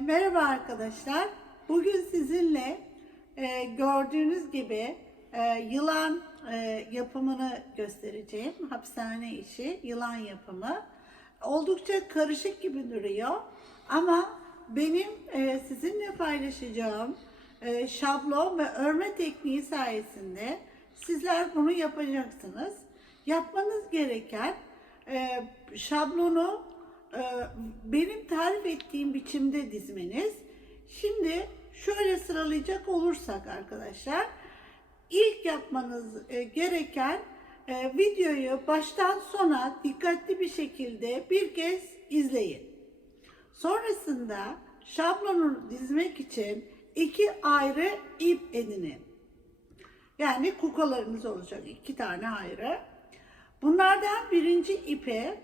Merhaba arkadaşlar. Bugün sizinle gördüğünüz gibi yılan yapımını göstereceğim. Hapishane işi, yılan yapımı. Oldukça karışık gibi duruyor. Ama benim sizinle paylaşacağım şablon ve örme tekniği sayesinde sizler bunu yapacaksınız. Yapmanız gereken şablonu benim tarif ettiğim biçimde dizmeniz. Şimdi şöyle sıralayacak olursak arkadaşlar, ilk yapmanız gereken videoyu baştan sona dikkatli bir şekilde bir kez izleyin. Sonrasında şablonu dizmek için iki ayrı ip edinin. Yani kukalarınız olacak, iki tane ayrı. Bunlardan birinci ipe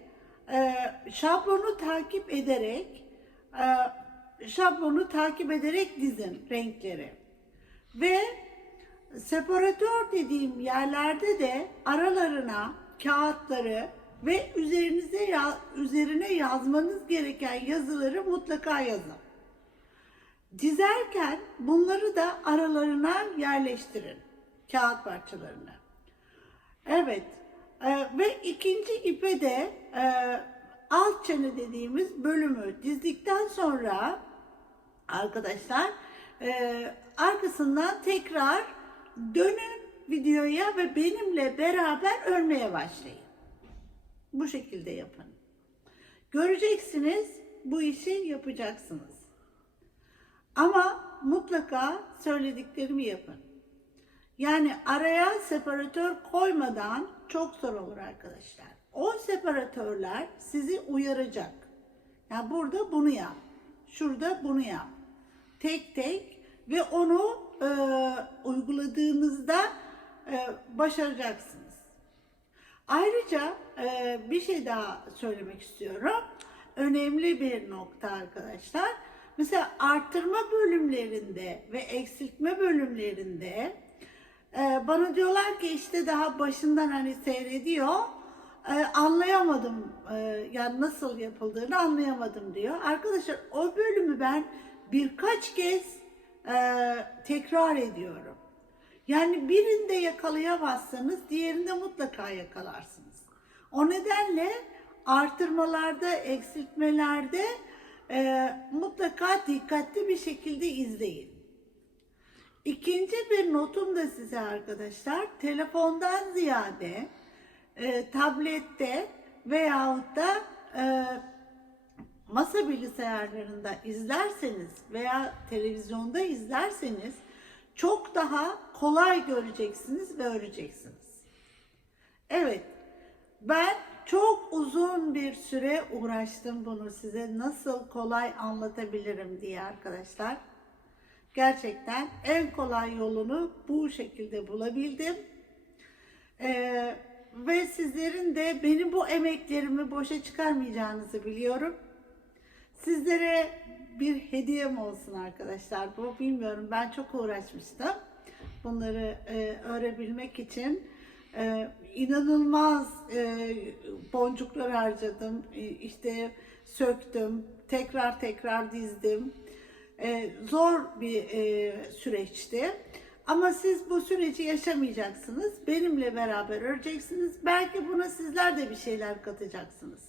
şablonu takip ederek dizin renkleri. Ve separatör dediğim yerlerde de aralarına kağıtları ve üzerine yazmanız gereken yazıları mutlaka yazın. Dizerken bunları da aralarına yerleştirin, kağıt parçalarını. Evet. Ve ikinci ipe de alt çene dediğimiz bölümü dizdikten sonra arkadaşlar arkasından tekrar dönün videoya ve benimle beraber örmeye başlayın. Bu şekilde yapın. Göreceksiniz, bu işi yapacaksınız. Ama mutlaka söylediklerimi yapın. Yani araya separatör koymadan çok zor olur arkadaşlar. O separatörler sizi uyaracak. Yani burada bunu yap, şurada bunu yap. Tek tek ve onu uyguladığınızda başaracaksınız. Ayrıca bir şey daha söylemek istiyorum. Önemli bir nokta arkadaşlar. Mesela arttırma bölümlerinde ve eksiltme bölümlerinde bana diyorlar ki işte daha başından hani seyrediyor, anlayamadım, yani nasıl yapıldığını anlayamadım diyor. Arkadaşlar o bölümü ben birkaç kez tekrar ediyorum. Yani birinde yakalayamazsanız diğerinde mutlaka yakalarsınız. O nedenle artırmalarda, eksiltmelerde mutlaka dikkatli bir şekilde izleyin. İkinci bir notum da size arkadaşlar, telefondan ziyade tablette veyahut da masa bilgisayarlarında izlerseniz veya televizyonda izlerseniz çok daha kolay göreceksiniz ve öreceksiniz. Evet, ben çok uzun bir süre uğraştım bunu size nasıl kolay anlatabilirim diye arkadaşlar. Gerçekten en kolay yolunu bu şekilde bulabildim. Ve sizlerin de benim bu emeklerimi boşa çıkarmayacağınızı biliyorum. Sizlere bir hediyem olsun arkadaşlar. Bu bilmiyorum, ben çok uğraşmıştım. Bunları öğrenebilmek için inanılmaz boncuklar harcadım. İşte söktüm, tekrar dizdim. Zor bir süreçti. Ama siz bu süreci yaşamayacaksınız. Benimle beraber öreceksiniz. Belki buna sizler de bir şeyler katacaksınız.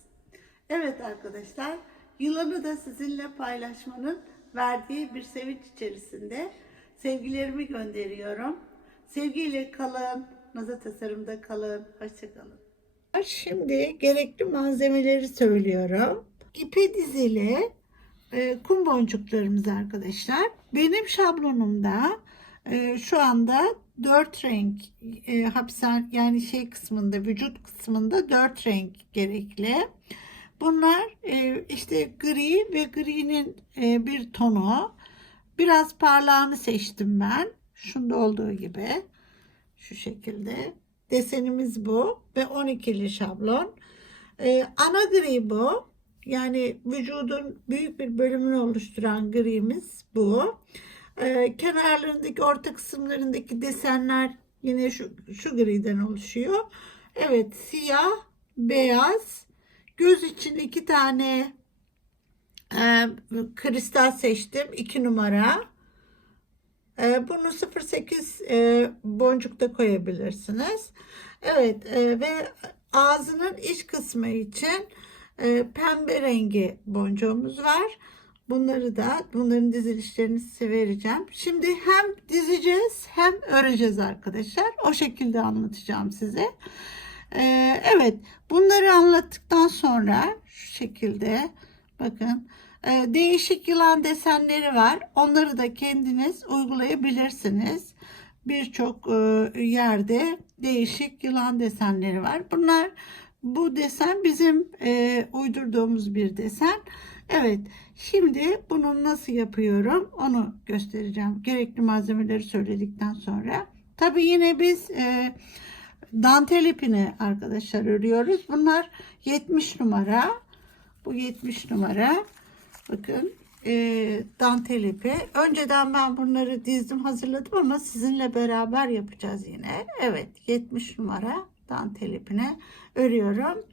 Evet arkadaşlar, yılanı da sizinle paylaşmanın verdiği bir sevinç içerisinde sevgilerimi gönderiyorum. Sevgiyle kalın, Naza Tasarım'da kalın, hoşça kalın. Şimdi gerekli malzemeleri söylüyorum. İpe dizili kum boncuklarımız arkadaşlar. Benim şablonumda şu anda 4 renk hapishane yani kısmında, vücut kısmında 4 renk gerekli. Bunlar işte gri ve gri'nin bir tonu. Biraz parlağını seçtim ben. Şunda olduğu gibi. Şu şekilde. Desenimiz bu ve 12'li şablon. Ana gri bu. Yani vücudun büyük bir bölümünü oluşturan grimiz bu. Kenarlarındaki, orta kısımlarındaki desenler yine şu griden oluşuyor. Evet, siyah, beyaz, göz için 2 tane Ee, Kristal seçtim. 2 numara. Bunu 0,8 boncuk da koyabilirsiniz. Evet, ve ağzının iç kısmı için pembe rengi boncuğumuz var. Bunların dizilişlerini size vereceğim. Şimdi hem dizeceğiz hem öreceğiz arkadaşlar. O şekilde anlatacağım size. Evet, bunları anlattıktan sonra şu şekilde bakın. Değişik yılan desenleri var. Onları da kendiniz uygulayabilirsiniz. Birçok yerde değişik yılan desenleri var. Bu desen bizim uydurduğumuz bir desen. Evet, şimdi bunu nasıl yapıyorum onu göstereceğim. Gerekli malzemeleri söyledikten sonra. Tabii yine biz dantel ipini arkadaşlar örüyoruz. Bunlar 70 numara. Bu 70 numara. Bakın dantel ipi. Önceden ben bunları dizdim, hazırladım ama sizinle beraber yapacağız yine. Evet, 70 numara dantel ipine örüyorum.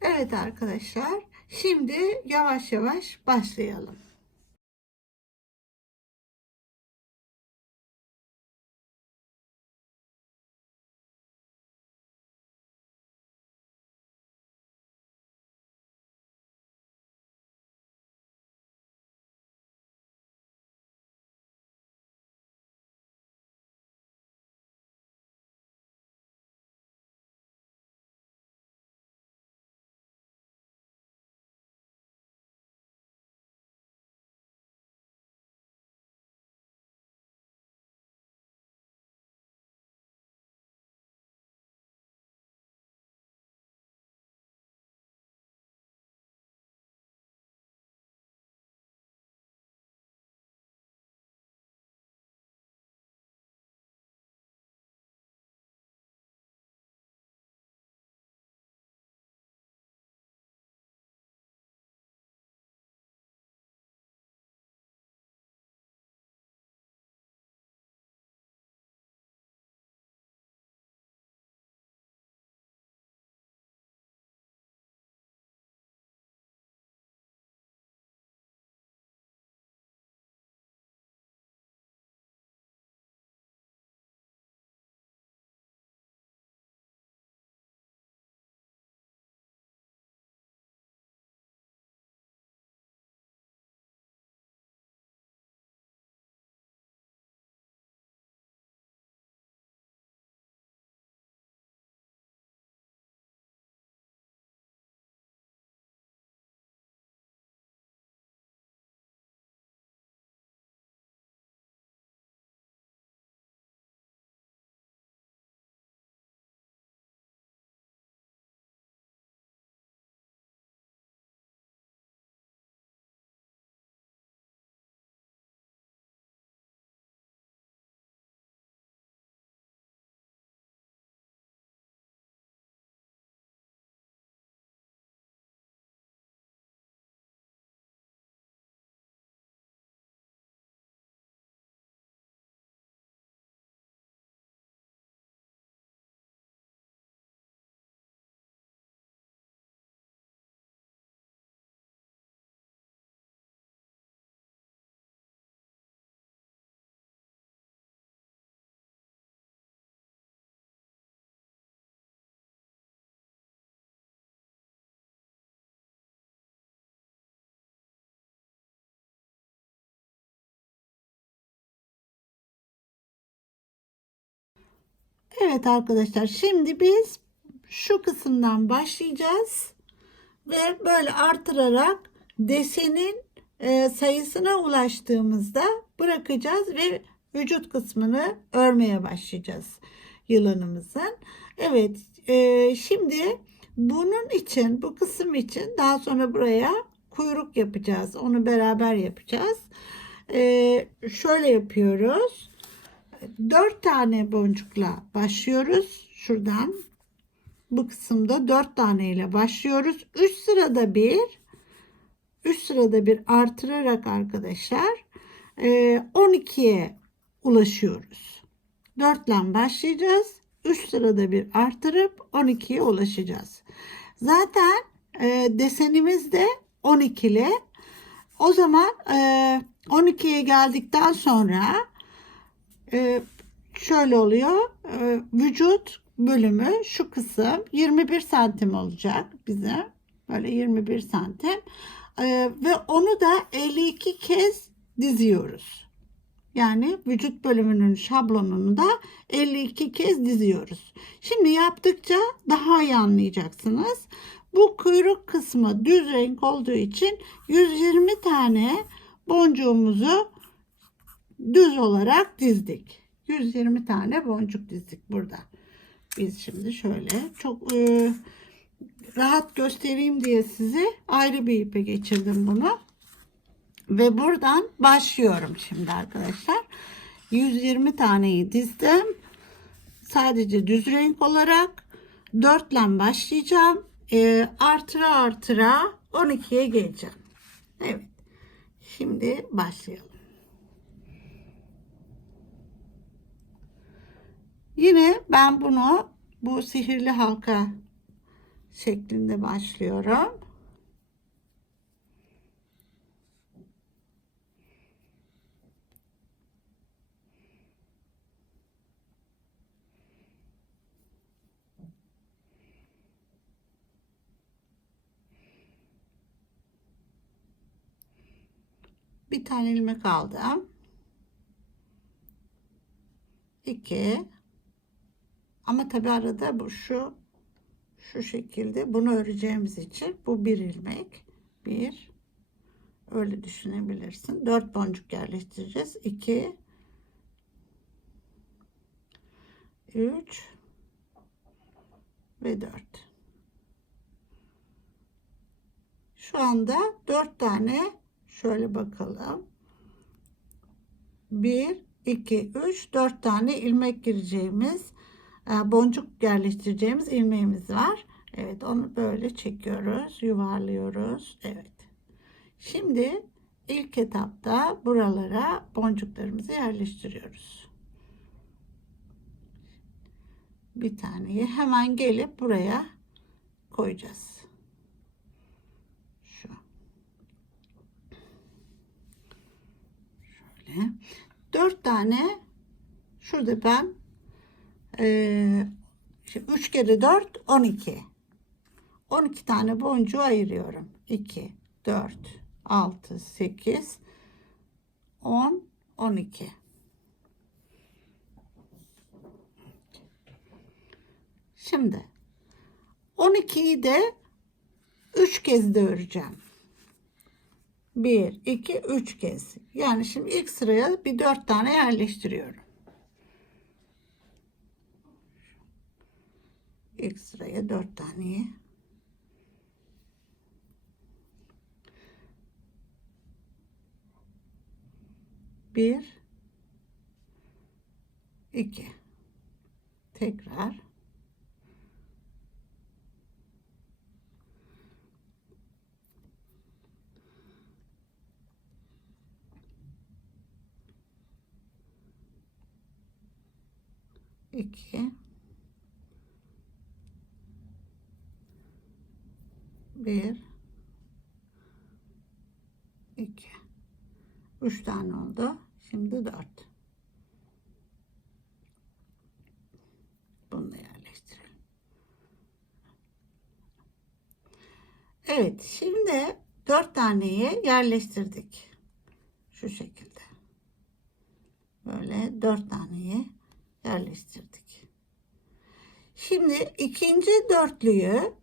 Evet arkadaşlar. Şimdi yavaş yavaş başlayalım. Evet arkadaşlar, şimdi biz şu kısımdan başlayacağız ve böyle artırarak desenin sayısına ulaştığımızda bırakacağız ve vücut kısmını örmeye başlayacağız yılanımızın. Evet, şimdi bunun için, bu kısım için daha sonra buraya kuyruk yapacağız. Onu beraber yapacağız. Şöyle yapıyoruz. 4 tane boncukla başlıyoruz. Şuradan bu kısımda 4 tane ile başlıyoruz. 3 sırada bir artırarak arkadaşlar 12'ye ulaşıyoruz. 4 ile başlayacağız. 3 sırada bir artırıp 12'ye ulaşacağız. Zaten desenimiz de 12'li. O zaman 12'ye geldikten sonra şöyle oluyor. Vücut bölümü şu kısım 21 santim olacak bizim. Böyle 21 santim. Ve onu da 52 kez diziyoruz. Yani vücut bölümünün şablonunu da 52 kez diziyoruz. Şimdi yaptıkça daha iyi anlayacaksınız. Bu kuyruk kısmı düz renk olduğu için 120 tane boncuğumuzu düz olarak dizdik. 120 tane boncuk dizdik burada. Biz şimdi şöyle çok rahat göstereyim diye size ayrı bir ipe geçirdim bunu. Ve buradan başlıyorum şimdi arkadaşlar. 120 taneyi dizdim. Sadece düz renk olarak 4 ile başlayacağım. Artıra artıra 12'ye geleceğim. Evet. Şimdi başlayalım. Yine ben bunu bu sihirli halka şeklinde başlıyorum. Bir tane ilmek aldım. 2. Ama tabi arada bu şu şekilde bunu öreceğimiz için bu bir ilmek. Bir. Öyle düşünebilirsin. 4 boncuk yerleştireceğiz. 2 3 ve 4. Şu anda 4 tane şöyle bakalım. 1 2 3 4 tane ilmek gireceğimiz boncuk yerleştireceğimiz ilmeğimiz var. Evet, onu böyle çekiyoruz, yuvarlıyoruz. Evet. Şimdi ilk etapta buralara boncuklarımızı yerleştiriyoruz. Bir taneyi hemen gelip buraya koyacağız. Şu. Şöyle. 4 tane şurada ben 3 kere 4 12. 12 tane boncuğu ayırıyorum. 2 4 6 8 10 12. Şimdi 12'yi de 3 kez de öreceğim. 1 2 3 kez. Yani şimdi ilk sıraya bir 4 tane yerleştiriyorum. İlk sıraya 4 taneyi. Bir, iki. Tekrar. İki. Bir. İki. 3 tane oldu. Şimdi 4. Bunu da yerleştirelim. Evet, şimdi 4 taneyi yerleştirdik. Şu şekilde. Böyle 4 taneyi yerleştirdik. Şimdi ikinci dörtlüyü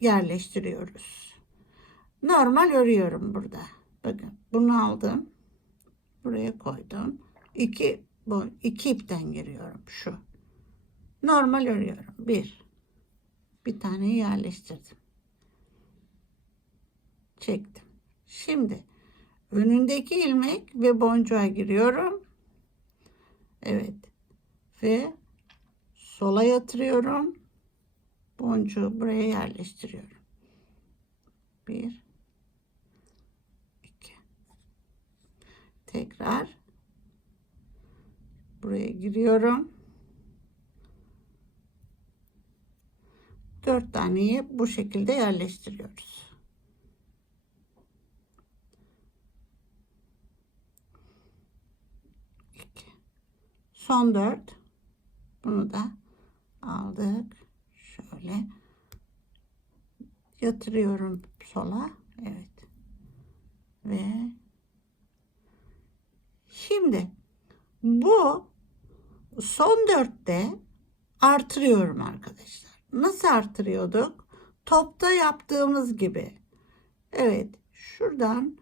yerleştiriyoruz. Normal örüyorum burada. Bakın bunu aldım. Buraya koydum. İki ipten giriyorum şu. Normal örüyorum. Bir taneyi yerleştirdim. Çektim. Şimdi önündeki ilmek ve boncuğa giriyorum. Evet. Ve sola yatırıyorum. Boncuğu buraya yerleştiriyorum. 1 2. Tekrar buraya giriyorum. 4 taneyi bu şekilde yerleştiriyoruz. Son 4. Bunu da aldık. Şöyle yatırıyorum sola. Evet. Ve şimdi bu son 4'te artırıyorum arkadaşlar. Nasıl artırıyorduk? Topta yaptığımız gibi. Evet. Şuradan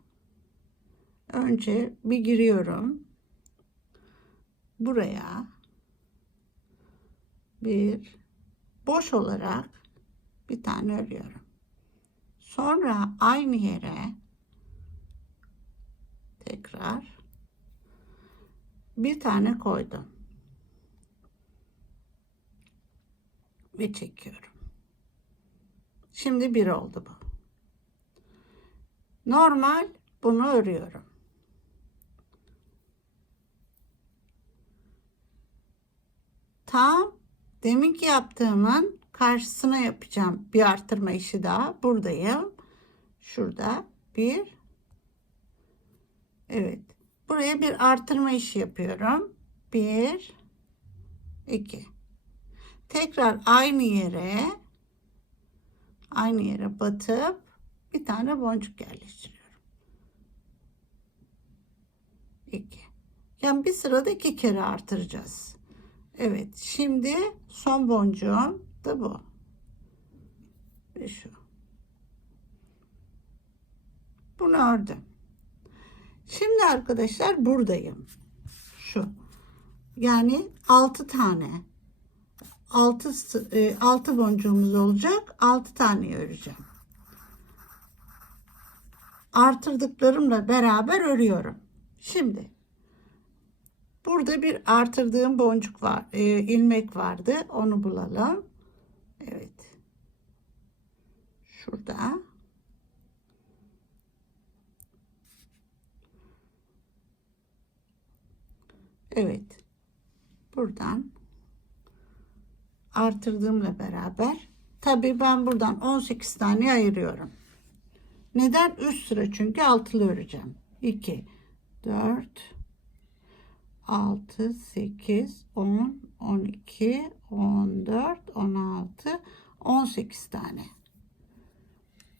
önce bir giriyorum. Buraya bir boş olarak bir tane örüyorum. Sonra aynı yere tekrar bir tane koydum ve çekiyorum. Şimdi bir oldu bu. Normal bunu örüyorum. Tam deminki yaptığımın karşısına yapacağım bir artırma işi daha. Buradayım. Şurada bir. Evet. Buraya bir artırma işi yapıyorum. Bir, iki. Tekrar aynı yere batıp bir tane boncuk yerleştiriyorum. 2. Yani bir sırada 2 kere artıracağız. Evet, şimdi son boncuğum da bu. Ve şu. Bunu ördüm. Şimdi arkadaşlar buradayım. Şu. Yani 6 tane. 6 boncuğumuz olacak. 6 tane öreceğim. Artırdıklarımla beraber örüyorum. Şimdi burada bir artırdığım boncuk var, ilmek vardı. Onu bulalım. Evet. Şurada. Evet. Buradan artırdığımla beraber tabii ben buradan 18 tane ayırıyorum. Neden? Üst sıra çünkü altılı öreceğim. 2, 4, 6, 8, 10, 12, 14, 16, 18 tane.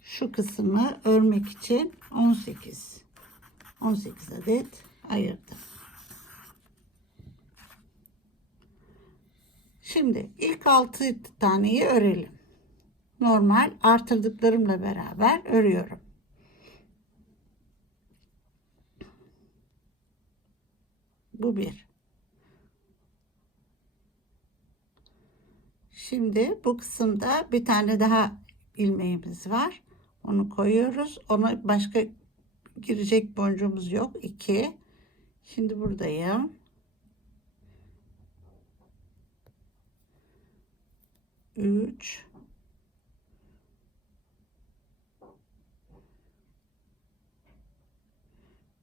Şu kısmı örmek için 18 adet ayırdım. Şimdi ilk 6 taneyi örelim. Normal artırdıklarımla beraber örüyorum. Bu bir. Şimdi bu kısımda bir tane daha ilmeğimiz var. Onu koyuyoruz. Ona başka girecek boncuğumuz yok. 2. Şimdi buradayım. 3.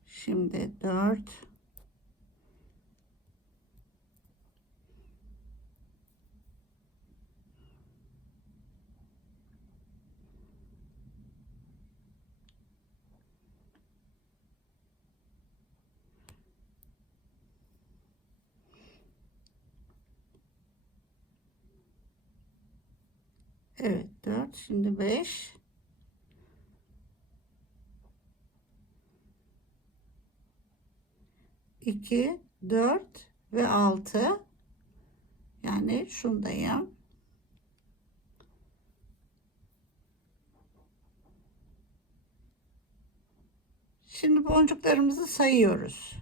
Şimdi 4. Evet 4. Şimdi 5. 2, 4 ve 6. Yani şundayım. Şimdi boncuklarımızı sayıyoruz.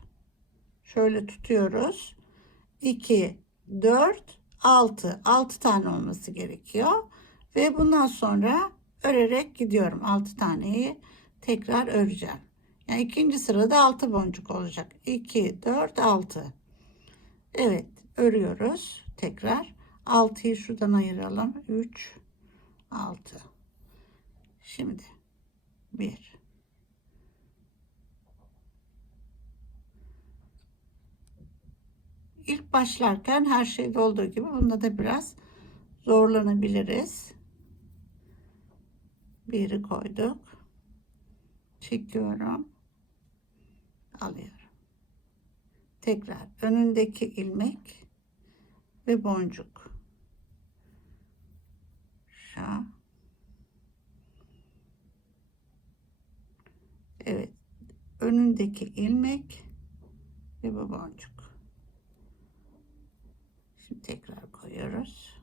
Şöyle tutuyoruz. 2, 4, 6. 6 tane olması gerekiyor. Ve bundan sonra örerek gidiyorum. 6 taneyi tekrar öreceğim. Yani ikinci sırada 6 boncuk olacak. 2, 4, 6. Evet, örüyoruz. Tekrar 6'yı şuradan ayıralım. 3, 6. Şimdi 1. İlk başlarken her şeyde olduğu gibi bunda da biraz zorlanabiliriz. Biri koyduk. Çekiyorum. Alıyorum. Tekrar önündeki ilmek ve boncuk. Şu. Evet. Önündeki ilmek ve bu boncuk. Şimdi tekrar koyuyoruz.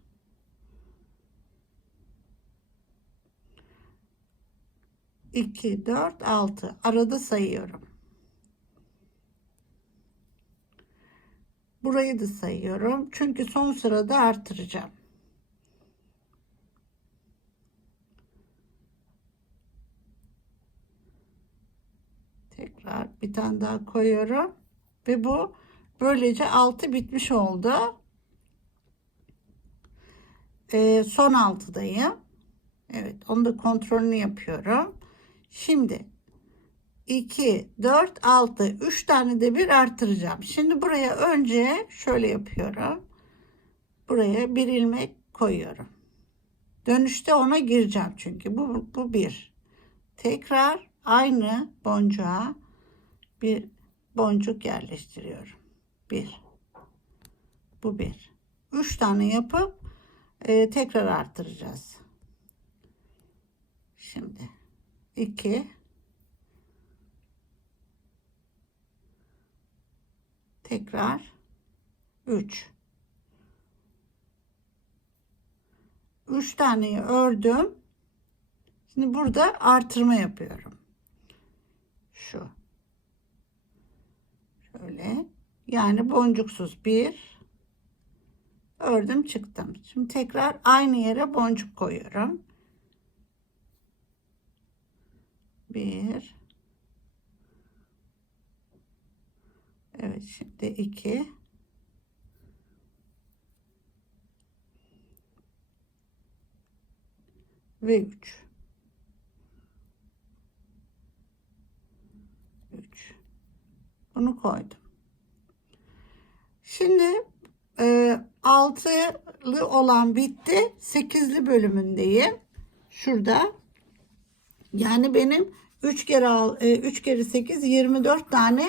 2, 4, 6. Arada sayıyorum. Burayı da sayıyorum. Çünkü son sırada artıracağım. Tekrar bir tane daha koyuyorum. Ve bu böylece 6 bitmiş oldu. Son 6'dayım. Evet, onu da kontrolünü yapıyorum. Şimdi 2, 4, 6. 3 tane de bir artıracağım. Şimdi buraya önce şöyle yapıyorum. Buraya bir ilmek koyuyorum. Dönüşte ona gireceğim çünkü bu bir. Tekrar aynı boncuğa bir boncuk yerleştiriyorum. Bir. Bu bir. 3 tane yapıp tekrar artıracağız. Şimdi 2, tekrar 3. 3 taneyi ördüm. Şimdi burada artırma yapıyorum. Şu. Şöyle. Yani boncuksuz bir ördüm çıktım. Şimdi tekrar aynı yere boncuk koyuyorum. Bir. Evet, şimdi 2. Ve 3. 3. Bunu koydum. Şimdi 6'lı olan bitti. 8'li bölümündeyim. Şurada. Yani benim 3 kere 3 kere 8 24 tane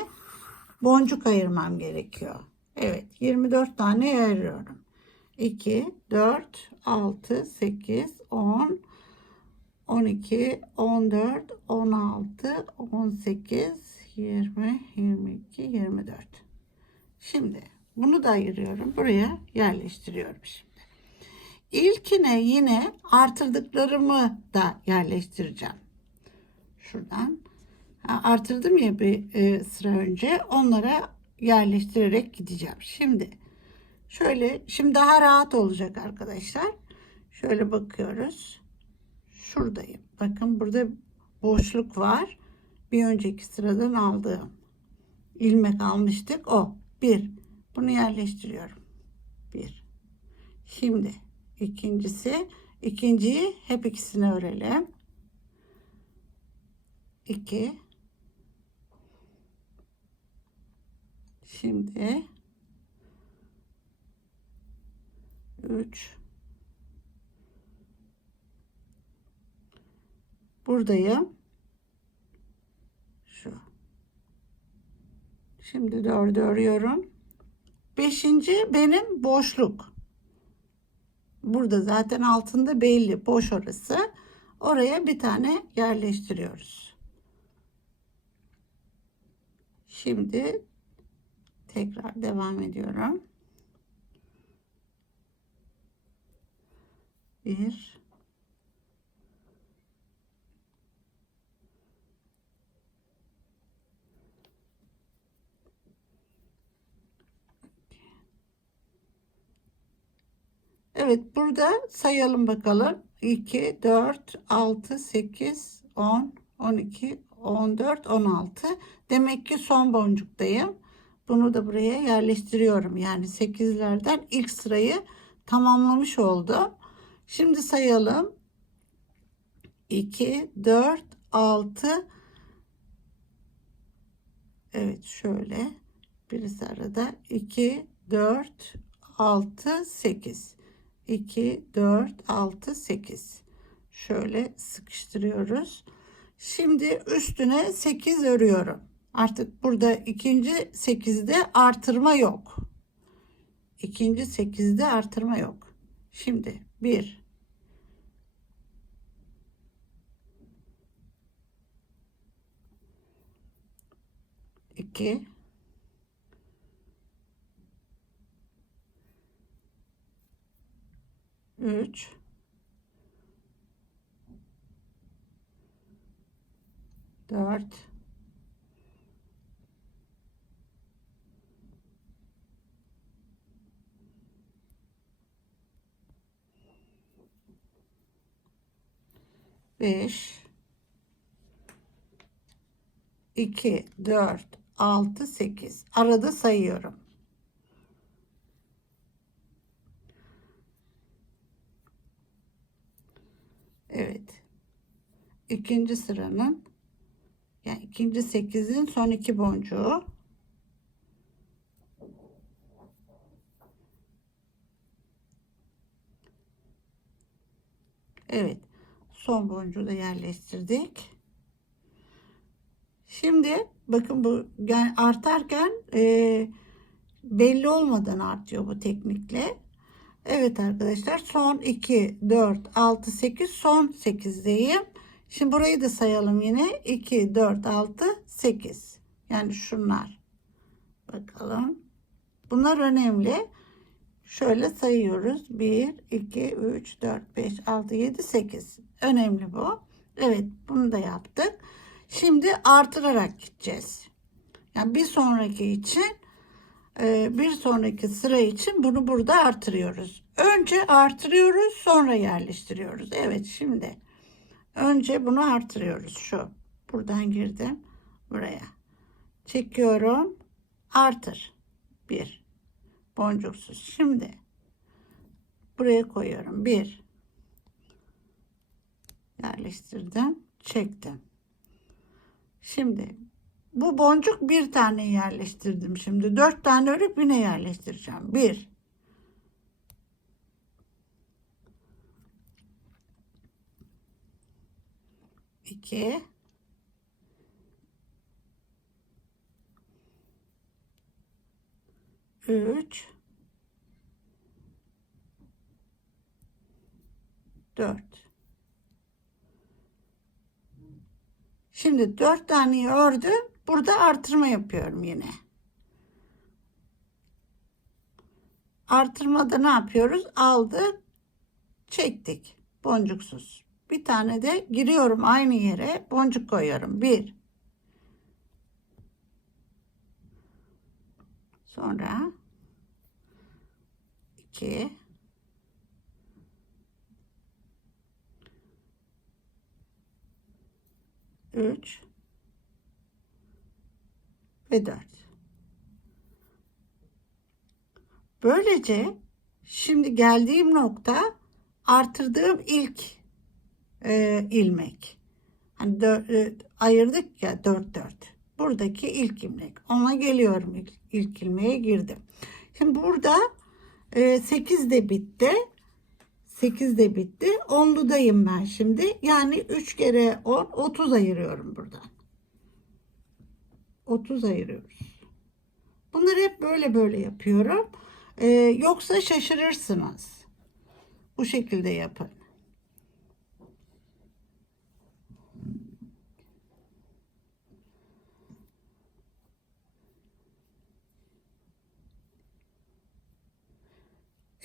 boncuk ayırmam gerekiyor. Evet, 24 tane ayırıyorum. 2, 4, 6, 8, 10, 12, 14, 16, 18, 20, 22, 24. Şimdi bunu da ayırıyorum. Buraya yerleştiriyorum şimdi. İlkine yine artırdıklarımı da yerleştireceğim. Şuradan artırdım ya bir sıra önce, onlara yerleştirerek gideceğim. Şimdi şöyle, şimdi daha rahat olacak arkadaşlar. Şöyle bakıyoruz. Şuradayım. Bakın burada boşluk var. Bir önceki sıradan aldığım ilmek almıştık. O bir. Bunu yerleştiriyorum. Bir. Şimdi ikinciyi hep ikisini örelim. 2. Şimdi 3. Buradayım. Şu. Şimdi 4'ü örüyorum. 5. benim boşluk. Burada zaten altında belli boş orası. Oraya bir tane yerleştiriyoruz. Şimdi tekrar devam ediyorum. 1, 2. Evet, burada sayalım bakalım. 2, 4, 6, 8, 10, 12, 14, 16. Demek ki son boncuktayım. Bunu da buraya yerleştiriyorum. Yani 8'lerden ilk sırayı tamamlamış oldum. Şimdi sayalım. 2, 4, 6. Evet, şöyle. Birisi arada. 2, 4, 6, 8. 2, 4, 6, 8. Şöyle sıkıştırıyoruz. Şimdi üstüne 8 örüyorum Artık burada ikinci 8'de artırma yok. İkinci 8'de artırma yok. Şimdi 1, 2, 3, 4, 5, 2, 4, 6, 8. Arada sayıyorum. Evet. İkinci sıranın, yani ikinci 8'in son 2 boncuğu. Evet. Son boncuğu da yerleştirdik. Şimdi bakın, bu yani artarken belli olmadan artıyor bu teknikle. Evet arkadaşlar, son 2, 4, 6, 8, son 8'deyim. Şimdi burayı da sayalım yine. 2, 4, 6, 8. Yani şunlar. Bakalım. Bunlar önemli. Şöyle sayıyoruz. 1, 2, 3, 4, 5, 6, 7, 8. Önemli bu. Evet, bunu da yaptık. Şimdi artırarak gideceğiz. Yani bir sonraki için, bir sonraki sıra için bunu burada artırıyoruz. Önce artırıyoruz, sonra yerleştiriyoruz. Evet, şimdi önce bunu artırıyoruz. Şu buradan girdim buraya, çekiyorum, artır, bir boncuksuz. Şimdi buraya koyuyorum, bir yerleştirdim, çektim. Şimdi bu boncuk bir tane yerleştirdim. Şimdi 4 tane örüp yine yerleştireceğim. 1, 2, 3, 4. Şimdi 4 taneyi ördüm. Burada artırma yapıyorum yine. Artırmada ne yapıyoruz? Aldık, çektik. Boncuksuz. Bir tane de giriyorum aynı yere, boncuk koyuyorum. 1. Sonra 2, 3 ve 4. Böylece şimdi geldiğim nokta artırdığım ilk ilmek. Hani ayırdık ya, 4 4. Buradaki ilk ilmek. Ona geliyorum, ilk ilmeğe girdim. Şimdi burada 8 de bitti. 8 de bitti. 10'ludayım ben şimdi. Yani 3 kere 10, 30 ayırıyorum buradan. 30 ayırıyoruz. Bunları hep böyle böyle yapıyorum. Yoksa şaşırırsınız. Bu şekilde yapın.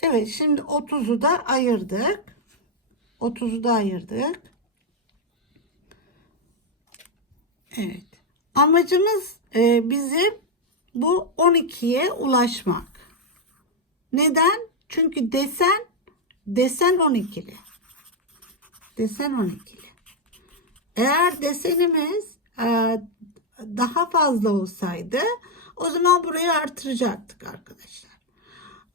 Evet, şimdi 30'u da ayırdık. 30'u da ayırdık. Evet. Amacımız bizim bu 12'ye ulaşmak. Neden? Çünkü desen 12'li. Desen 12'li. Eğer desenimiz daha fazla olsaydı, o zaman burayı artıracaktık arkadaşlar.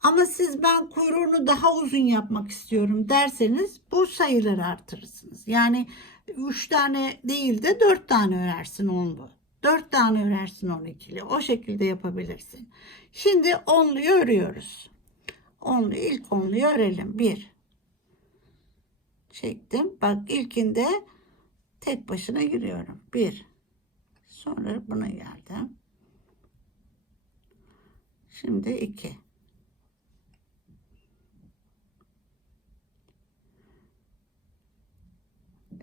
Ama siz ben kuyruğunu daha uzun yapmak istiyorum derseniz bu sayıları artırırsınız. Yani 3 tane değil de 4 tane örersin 10'lu. 4 tane örersin 12'li. O şekilde yapabilirsin. Şimdi 10'luyu örüyoruz. İlk 10'luyu örelim. 1 çektim. Bak, ilkinde tek başına giriyorum. 1, Sonra buna geldim. Şimdi 2.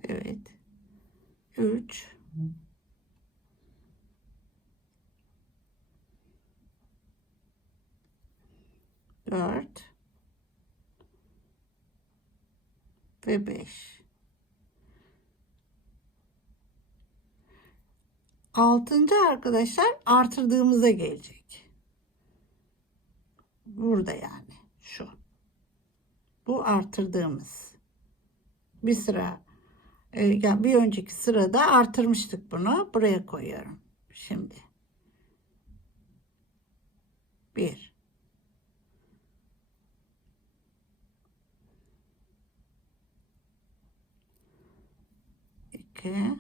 Evet. 3. 4 ve 5. 6. arkadaşlar artırdığımıza gelecek. Burada yani şu. Bu artırdığımız. Bir sıra yani bir önceki sırada artırmıştık bunu. Buraya koyuyorum. Şimdi 1 2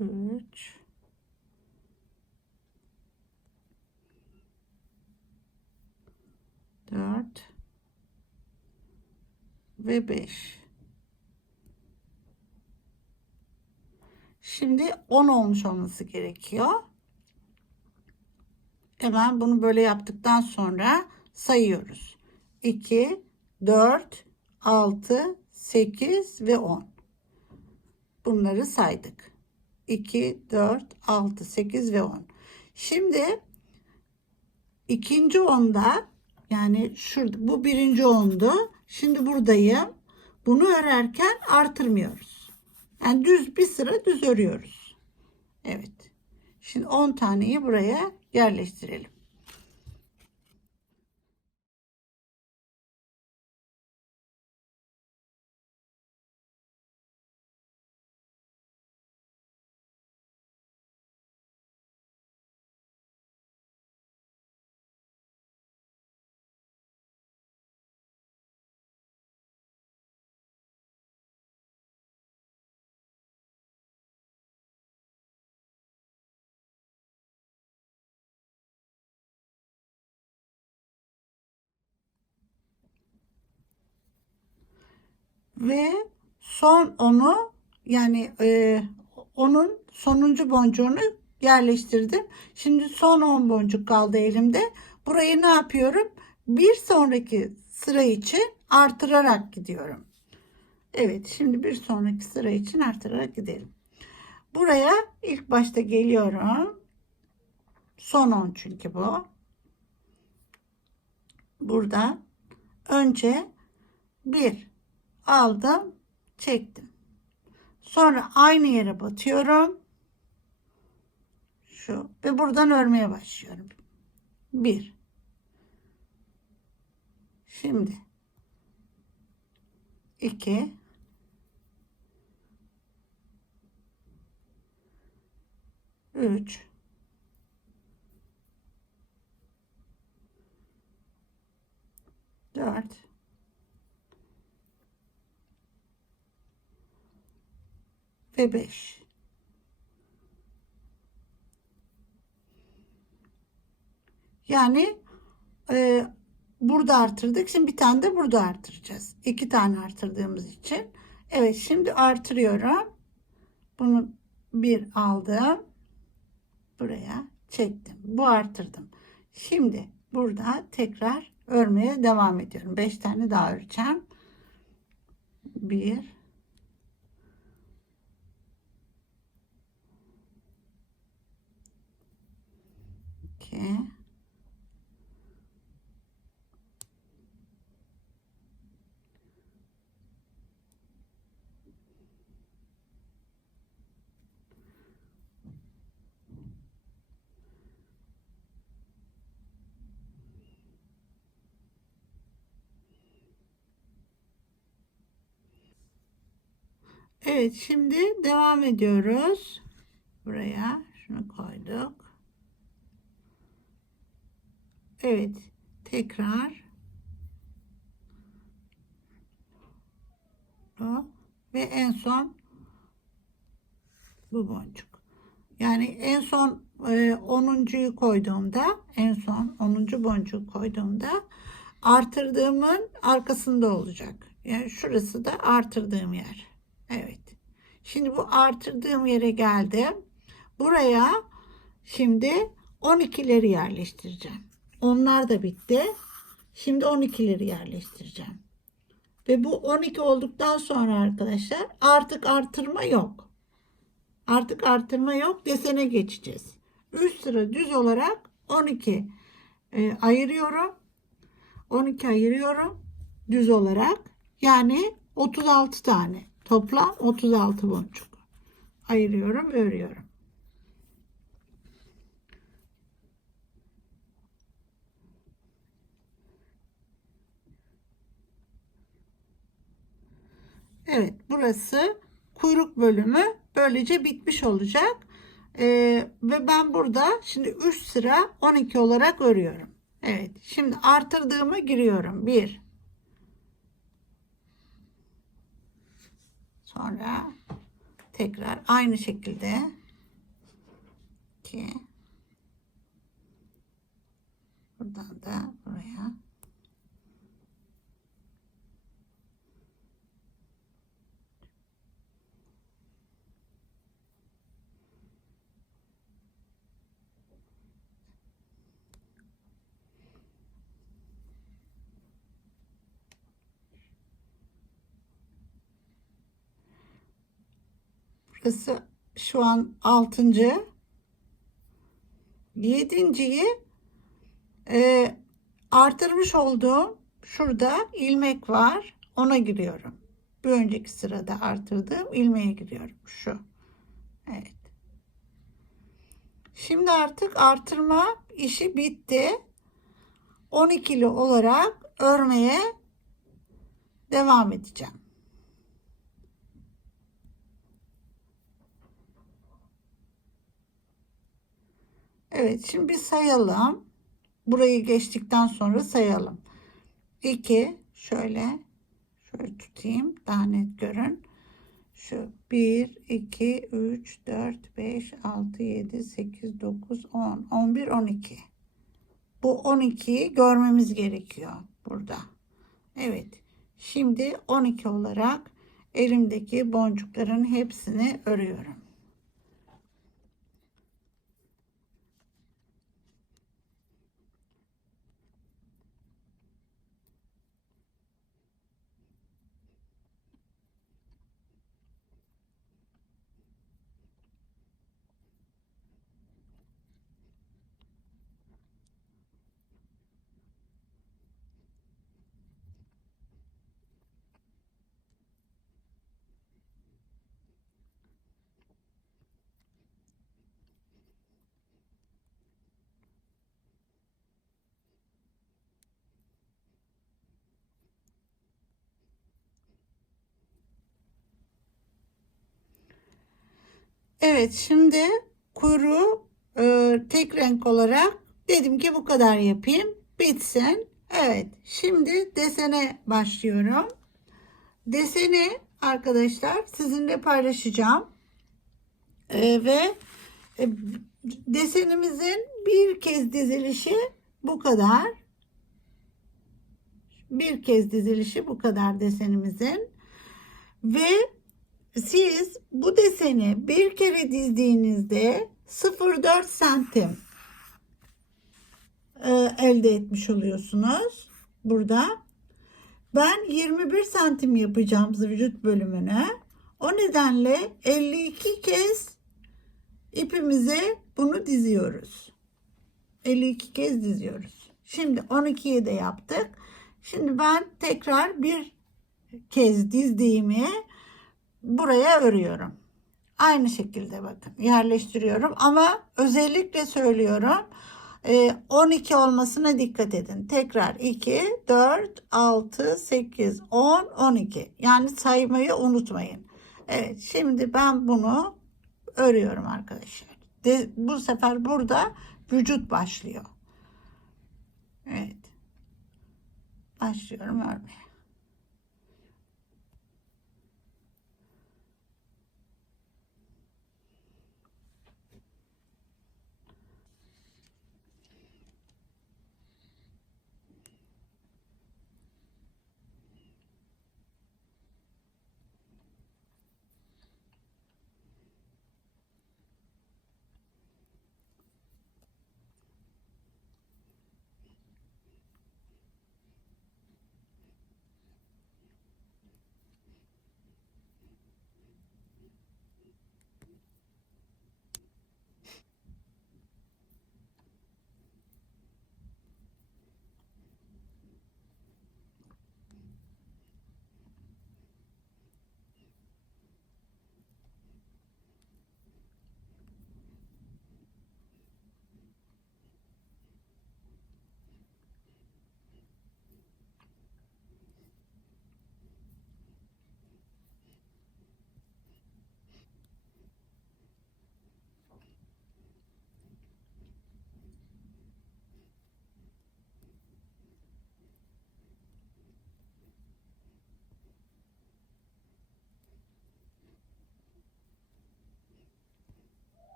3 4 ve 5. Şimdi 10 olmuş olması gerekiyor. Hemen bunu böyle yaptıktan sonra sayıyoruz. 2, 4, 6, 8 ve 10. Bunları saydık. 2, 4, 6, 8 ve 10. Şimdi ikinci onda, yani şurada, bu birinci ondu. Şimdi buradayım. Bunu örerken artırmıyoruz. Yani düz bir sıra düz örüyoruz. Evet. Şimdi 10 taneyi buraya yerleştirelim. Ve son onu, yani onun sonuncu boncuğunu yerleştirdim. Şimdi son 10 boncuk kaldı elimde. Burayı ne yapıyorum? Bir sonraki sıra için artırarak gidiyorum. Evet, şimdi bir sonraki sıra için artırarak gidelim. Buraya ilk başta geliyorum. Son 10 çünkü bu. Burada önce bir aldım, çektim. Sonra aynı yere batıyorum. Şu ve buradan örmeye başlıyorum. 1. Şimdi 2, 3, 4, ve 5. Yani burada artırdık. Şimdi bir tane de burada artıracağız. 2 tane artırdığımız için. Evet, şimdi artırıyorum. Bunu bir aldım. Buraya çektim. Bu artırdım. Şimdi burada tekrar örmeye devam ediyorum. 5 tane daha öreceğim. 1, 2, evet, şimdi devam ediyoruz. Buraya şunu koyduk. Evet, tekrar bu ve en son bu boncuk. Yani en son 10'uncuyu koyduğumda, en son 10. boncuğu koyduğumda artırdığımın arkasında olacak. Yani şurası da artırdığım yer. Evet. Şimdi bu artırdığım yere geldim. Buraya şimdi 12'leri yerleştireceğim. Onlar da bitti. Şimdi 12'leri yerleştireceğim. Ve bu 12 olduktan sonra arkadaşlar artık artırma yok. Artık artırma yok. Desene geçeceğiz. 3 sıra düz olarak 12 ayırıyorum. 12 ayırıyorum düz olarak. Yani 36 tane. Toplam 36 boncuk. Ayırıyorum, örüyorum. Evet, burası kuyruk bölümü böylece bitmiş olacak. Ve ben burada şimdi 3 sıra 12 olarak örüyorum. Evet, şimdi artırdığımı giriyorum. 1, sonra tekrar aynı şekilde 2, buradan da buraya. Burası şu an 6. 7.yi artırmış olduğum şurada ilmek var. Ona giriyorum. Bir önceki sırada artırdığım ilmeğe giriyorum. Şu. Evet. Şimdi artık artırma işi bitti. 12'li olarak örmeye devam edeceğim. Evet, şimdi bir sayalım. Burayı geçtikten sonra sayalım. 2, şöyle tutayım daha net görün. Şu 1, 2, 3, 4, 5, 6, 7, 8, 9, 10, 11, 12. Bu 12'yi görmemiz gerekiyor burada. Evet. Şimdi 12 olarak elimdeki boncukların hepsini örüyorum. Evet, şimdi kuyruğu tek renk olarak dedim ki bu kadar yapayım. Bitsin. Evet, şimdi desene başlıyorum. Deseni arkadaşlar sizinle paylaşacağım. Ve e, desenimizin bir kez dizilişi bu kadar. Bir kez dizilişi bu kadar desenimizin. Ve siz bu deseni bir kere dizdiğinizde 0,4 santim elde etmiş oluyorsunuz. Burada ben 21 santim yapacağım vücut bölümünü. O nedenle 52 kez ipimize bunu diziyoruz. 52 kez diziyoruz. Şimdi 12'yi de yaptık. Şimdi ben tekrar bir kez dizdiğimi buraya örüyorum. Aynı şekilde bakın yerleştiriyorum ama özellikle söylüyorum 12 olmasına dikkat edin. Tekrar 2, 4, 6, 8, 10, 12. Yani saymayı unutmayın. Evet, şimdi ben bunu örüyorum arkadaşlar. Bu sefer burada vücut başlıyor. Evet. Başlıyorum örmeye.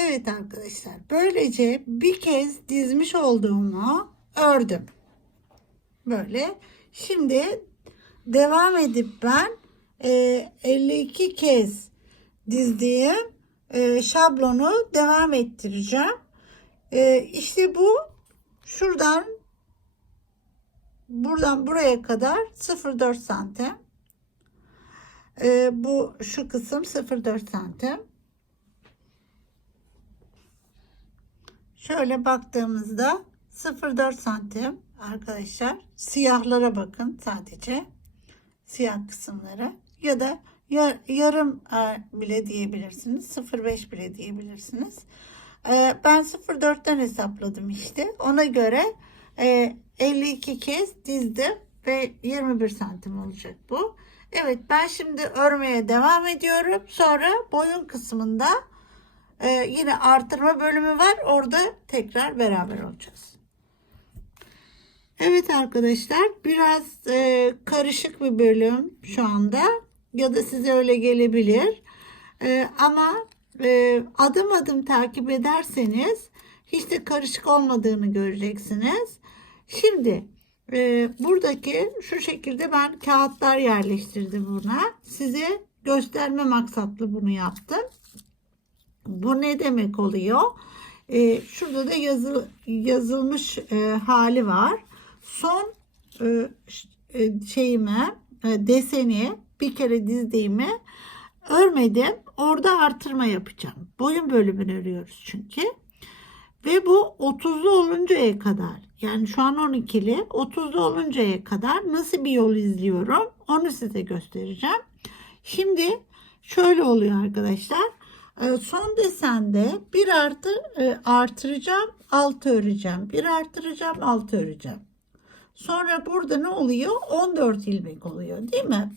Evet arkadaşlar, böylece bir kez dizmiş olduğumu ördüm. Böyle. Şimdi devam edip ben 52 kez dizdiğim şablonu devam ettireceğim. İşte bu şuradan buradan buraya kadar 0,4 santim. Bu şu kısım 0,4 santim. Şöyle baktığımızda 0,4 santim arkadaşlar. Siyahlara bakın sadece. Siyah kısımlara ya da yarım bile diyebilirsiniz. 0,5 bile diyebilirsiniz. Ben 0,4'ten hesapladım işte. Ona göre 52 kez dizdim ve 21 santim olacak bu. Evet, ben şimdi örmeye devam ediyorum. Sonra boyun kısmında yine artırma bölümü var. Orada tekrar beraber olacağız. Evet arkadaşlar, biraz karışık bir bölüm şu anda ya da size öyle gelebilir. Ama adım adım takip ederseniz hiç de karışık olmadığını göreceksiniz. Şimdi buradaki şu şekilde ben kağıtlar yerleştirdim buna. Size gösterme maksatlı bunu yaptım. Bu ne demek oluyor? Şurada da yazılmış hali var. Son deseni bir kere dizdiğimi örmedim. Orada artırma yapacağım. Boyun bölümünü örüyoruz çünkü. Ve bu 30'lu oluncaya kadar, yani şu an 12'li, 30'lu oluncaya kadar nasıl bir yol izliyorum onu size göstereceğim. Şimdi şöyle oluyor arkadaşlar. Son desende bir artıracağım, 6 öreceğim. Bir artıracağım, 6 öreceğim. Sonra burada ne oluyor? 14 ilmek oluyor, değil mi?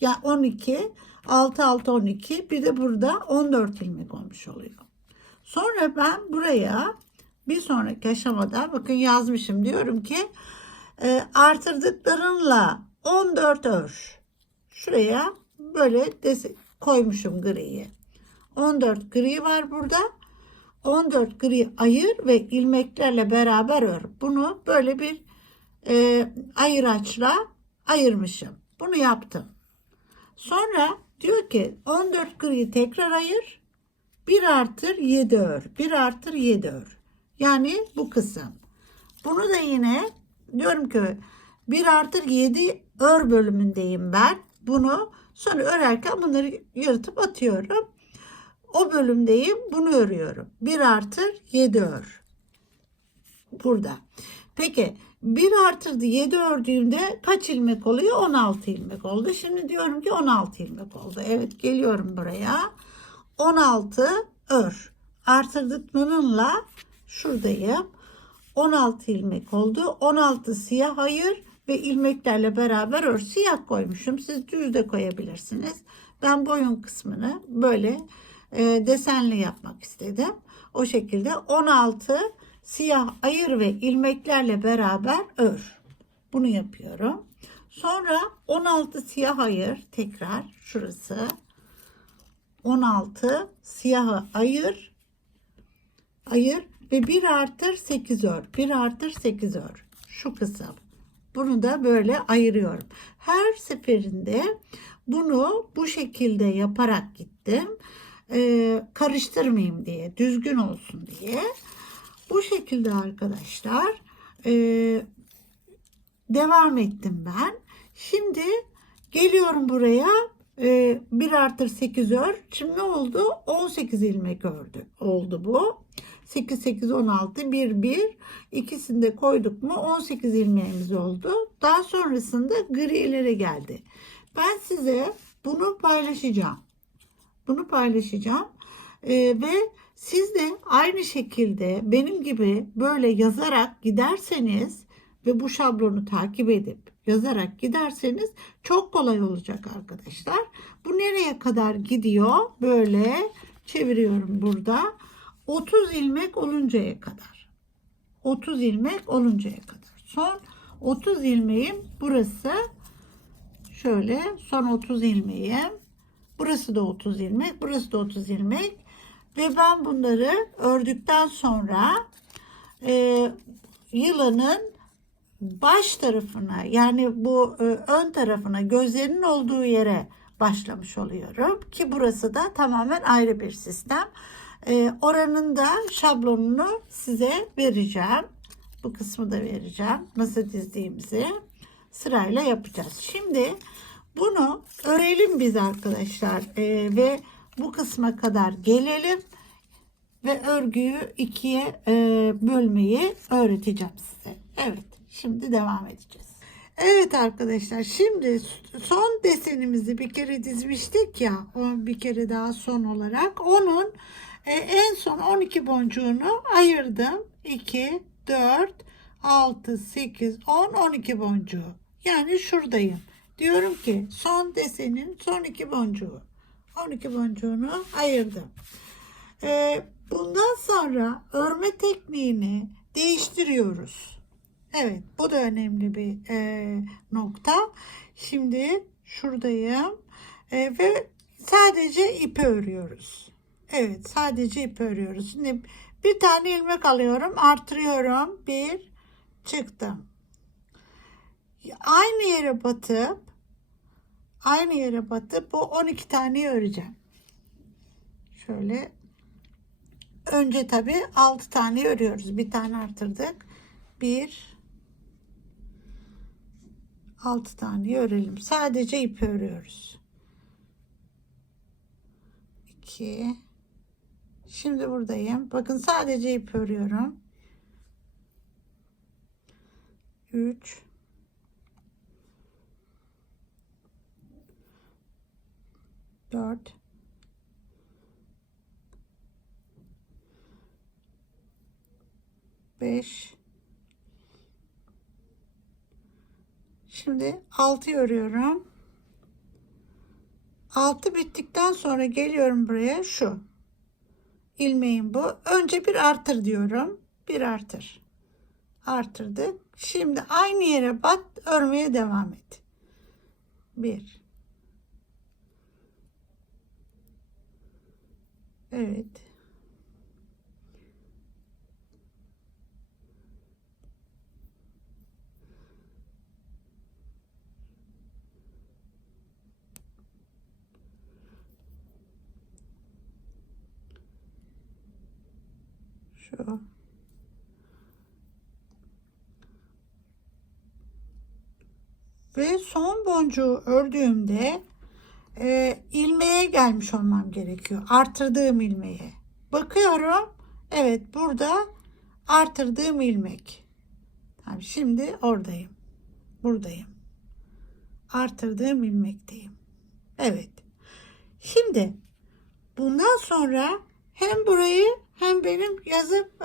Ya 12, 6 6 12, bir de burada 14 ilmek olmuş oluyor. Sonra ben buraya bir sonraki aşamada bakın yazmışım, diyorum ki artırdıklarınla 14 ör. Şuraya böyle koymuşum griyi. 14 gri var burada. 14 gri ayır ve ilmeklerle beraber ör. Bunu böyle bir ayıraçla ayırmışım. Bunu yaptım. Sonra diyor ki 14 griyi tekrar ayır. 1 artır 7 ör. 1 artır 7 ör. Yani bu kısım. Bunu da yine diyorum ki 1 artır 7 ör bölümündeyim ben. Bunu sonra örerken bunları yırtıp atıyorum. O bölümdeyim. Bunu örüyorum. 1 artır 7 ör. Burada. Peki 1 artırdı 7 ördüğümde kaç ilmek oluyor? 16 ilmek oldu. Şimdi diyorum ki 16 ilmek oldu. Evet, geliyorum buraya. 16 ör. Artırdıklarınla şuradayım. 16 ilmek oldu. 16 siyah ayır ve ilmeklerle beraber ör. Siyah koymuşum. Siz düz de koyabilirsiniz. Ben boyun kısmını böyle desenli yapmak istedim. O şekilde 16 siyah ayır ve ilmeklerle beraber ör. Bunu yapıyorum. Sonra 16 siyah ayır, tekrar şurası. 16 siyahı ayır ve 1 artır 8 ör. 1 artır 8 ör. Şu kısım. Bunu da böyle ayırıyorum. Her seferinde bunu bu şekilde yaparak gittim. Karıştırmayayım diye, düzgün olsun diye. Bu şekilde arkadaşlar devam ettim ben. Şimdi geliyorum buraya. 1 artır 8 ör. Şimdi ne oldu? 18 ilmek oldu bu. 8 8 16 1 1, ikisini de koyduk mu 18 ilmeğimiz oldu. Daha sonrasında grilere geldi. Ben size bunu paylaşacağım. Ve siz de aynı şekilde benim gibi böyle yazarak giderseniz ve bu şablonu takip edip yazarak giderseniz çok kolay olacak arkadaşlar. Bu nereye kadar gidiyor? Böyle çeviriyorum burada. 30 ilmek oluncaya kadar. 30 ilmek oluncaya kadar. Son 30 ilmeğim burası. Şöyle son 30 ilmeğim. Burası da 30 ilmek. Burası da 30 ilmek. Ve ben bunları ördükten sonra yılanın baş tarafına, yani bu ön tarafına, gözlerinin olduğu yere başlamış oluyorum ki burası da tamamen ayrı bir sistem. Oranın da şablonunu size vereceğim. Bu kısmı da vereceğim. Nasıl dizdiğimizi sırayla yapacağız. Şimdi bunu örelim biz arkadaşlar ve bu kısma kadar gelelim ve örgüyü ikiye bölmeyi öğreteceğim size. Evet, şimdi devam edeceğiz. Evet arkadaşlar, şimdi son desenimizi bir kere dizmiştik ya, bir kere daha son olarak onun en son 12 boncuğunu ayırdım. 2, 4, 6, 8, 10, 12 boncuğu. Yani şuradayım. Diyorum ki son desenin son 2 boncuğu. 12 boncuğunu ayırdım. Bundan sonra örme tekniğini değiştiriyoruz. Evet, bu da önemli bir nokta. Şimdi şuradayım ve sadece ipi örüyoruz. Evet, sadece ipi örüyoruz. Şimdi bir tane ilmek alıyorum, artırıyorum. Bir, çıktım. Aynı yere batıp bu 12 taneyi öreceğim. Şöyle. Önce tabii 6 tane örüyoruz. Bir tane artırdık. 6 tane örelim. Sadece ip örüyoruz. 2. Şimdi buradayım. Bakın sadece ip örüyorum. 3. 4. 5. Şimdi 6 örüyorum. 6 bittikten sonra geliyorum buraya, şu ilmeğim bu. Önce bir artır diyorum. Bir artır. Artırdık. Şimdi aynı yere bat, örmeye devam et. 1. Evet. Şu. Ve son boncuğu ördüğümde ilmeğe gelmiş olmam gerekiyor. Artırdığım ilmeğe. Bakıyorum. Evet, burada artırdığım ilmek. Tamam, şimdi oradayım. Buradayım. Artırdığım ilmekteyim. Evet. Şimdi bundan sonra hem burayı hem benim yazıp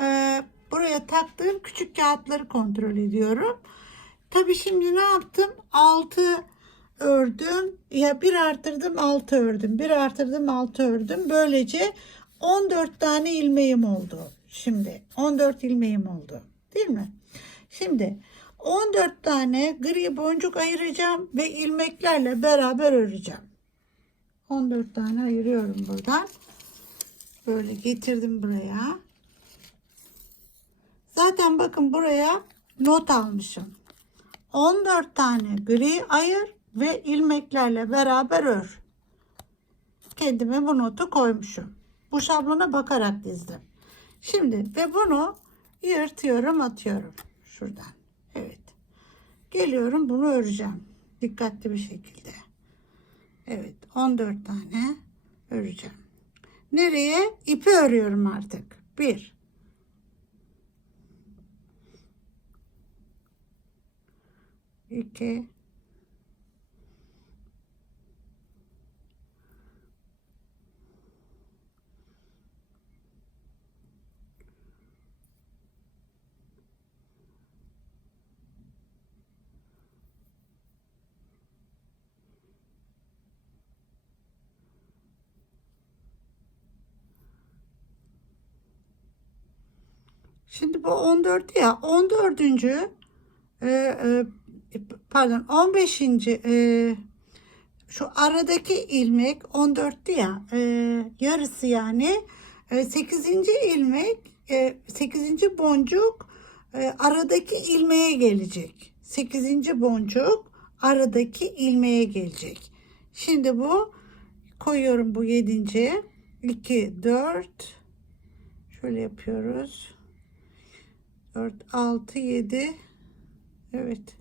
buraya taktığım küçük kağıtları kontrol ediyorum. Tabii şimdi ne yaptım? 6 ördüm. Ya bir artırdım 6 ördüm. Bir artırdım 6 ördüm. Böylece 14 tane ilmeğim oldu. Şimdi 14 ilmeğim oldu. Değil mi? Şimdi 14 tane gri boncuk ayıracağım ve ilmeklerle beraber öreceğim. 14 tane ayırıyorum buradan. Böyle getirdim buraya. Zaten bakın buraya not almışım. 14 tane gri ayır ve ilmeklerle beraber ör. Kendime bu notu koymuşum. Bu şablona bakarak dizdim. Şimdi ve bunu yırtıyorum, atıyorum şuradan. Evet. Geliyorum, bunu öreceğim. Dikkatli bir şekilde. Evet, 14 tane öreceğim. Nereye? İpi örüyorum artık. 1. 2. 'Şimdi bu 14 ya, 14. Pardon, 15. Şu aradaki ilmek 14'tü ya, yarısı yani 8. ilmek, 8. boncuk aradaki ilmeğe gelecek. 8. boncuk aradaki ilmeğe gelecek. Şimdi bu koyuyorum, bu 7. 2 4 şöyle yapıyoruz. 4 6 7. Evet.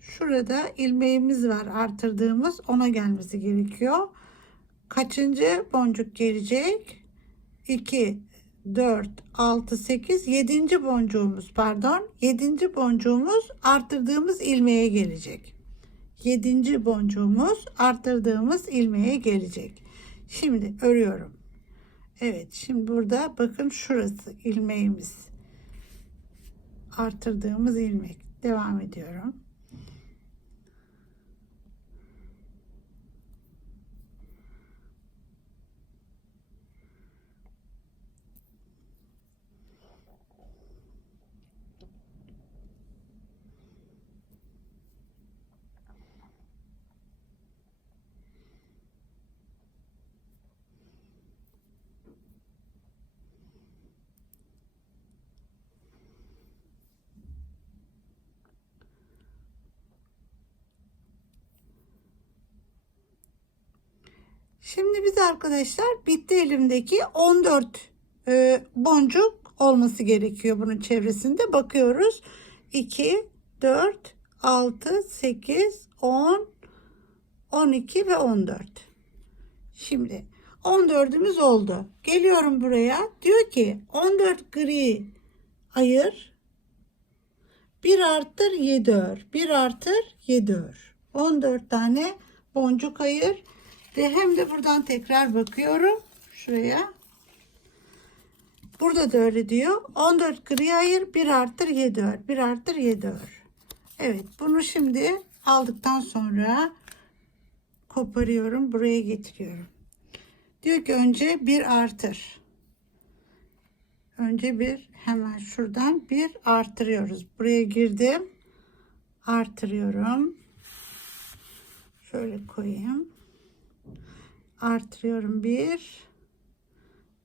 Şurada ilmeğimiz var artırdığımız, ona gelmesi gerekiyor. Kaçıncı boncuk gelecek? 2 4 6 8 7. boncuğumuz, pardon, 7. boncuğumuz artırdığımız ilmeğe gelecek. 7. boncuğumuz artırdığımız ilmeğe gelecek. Şimdi örüyorum. Evet, şimdi burada bakın, şurası ilmeğimiz. Artırdığımız ilmek. Devam ediyorum. Şimdi biz arkadaşlar, bitti elimdeki 14 boncuk olması gerekiyor bunun çevresinde. Bakıyoruz. 2 4 6 8 10 12 ve 14. Şimdi 14'ümüz oldu. Geliyorum buraya. Diyor ki 14 gri ayır. 1 artır 7 ör. 1 artır 7 ör. 14 tane boncuk ayır. Ve hem de buradan tekrar bakıyorum. Şuraya. Burada da öyle diyor. 14 gri ayır. 1 artır 7 ör. 1 artır 7 ör. Evet. Bunu şimdi aldıktan sonra koparıyorum. Buraya getiriyorum. Diyor ki önce 1 artır. Önce bir, hemen şuradan 1 artırıyoruz. Buraya girdim. Artırıyorum. Şöyle koyayım. Artırıyorum, 1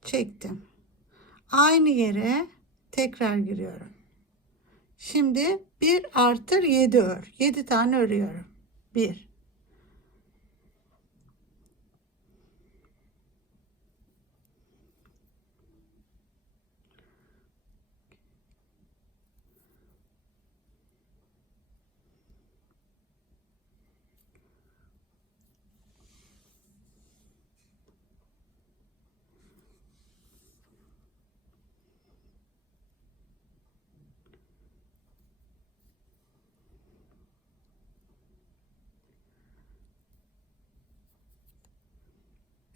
çektim. Aynı yere tekrar giriyorum. Şimdi 1 artır 7 ör. 7 tane örüyorum. 1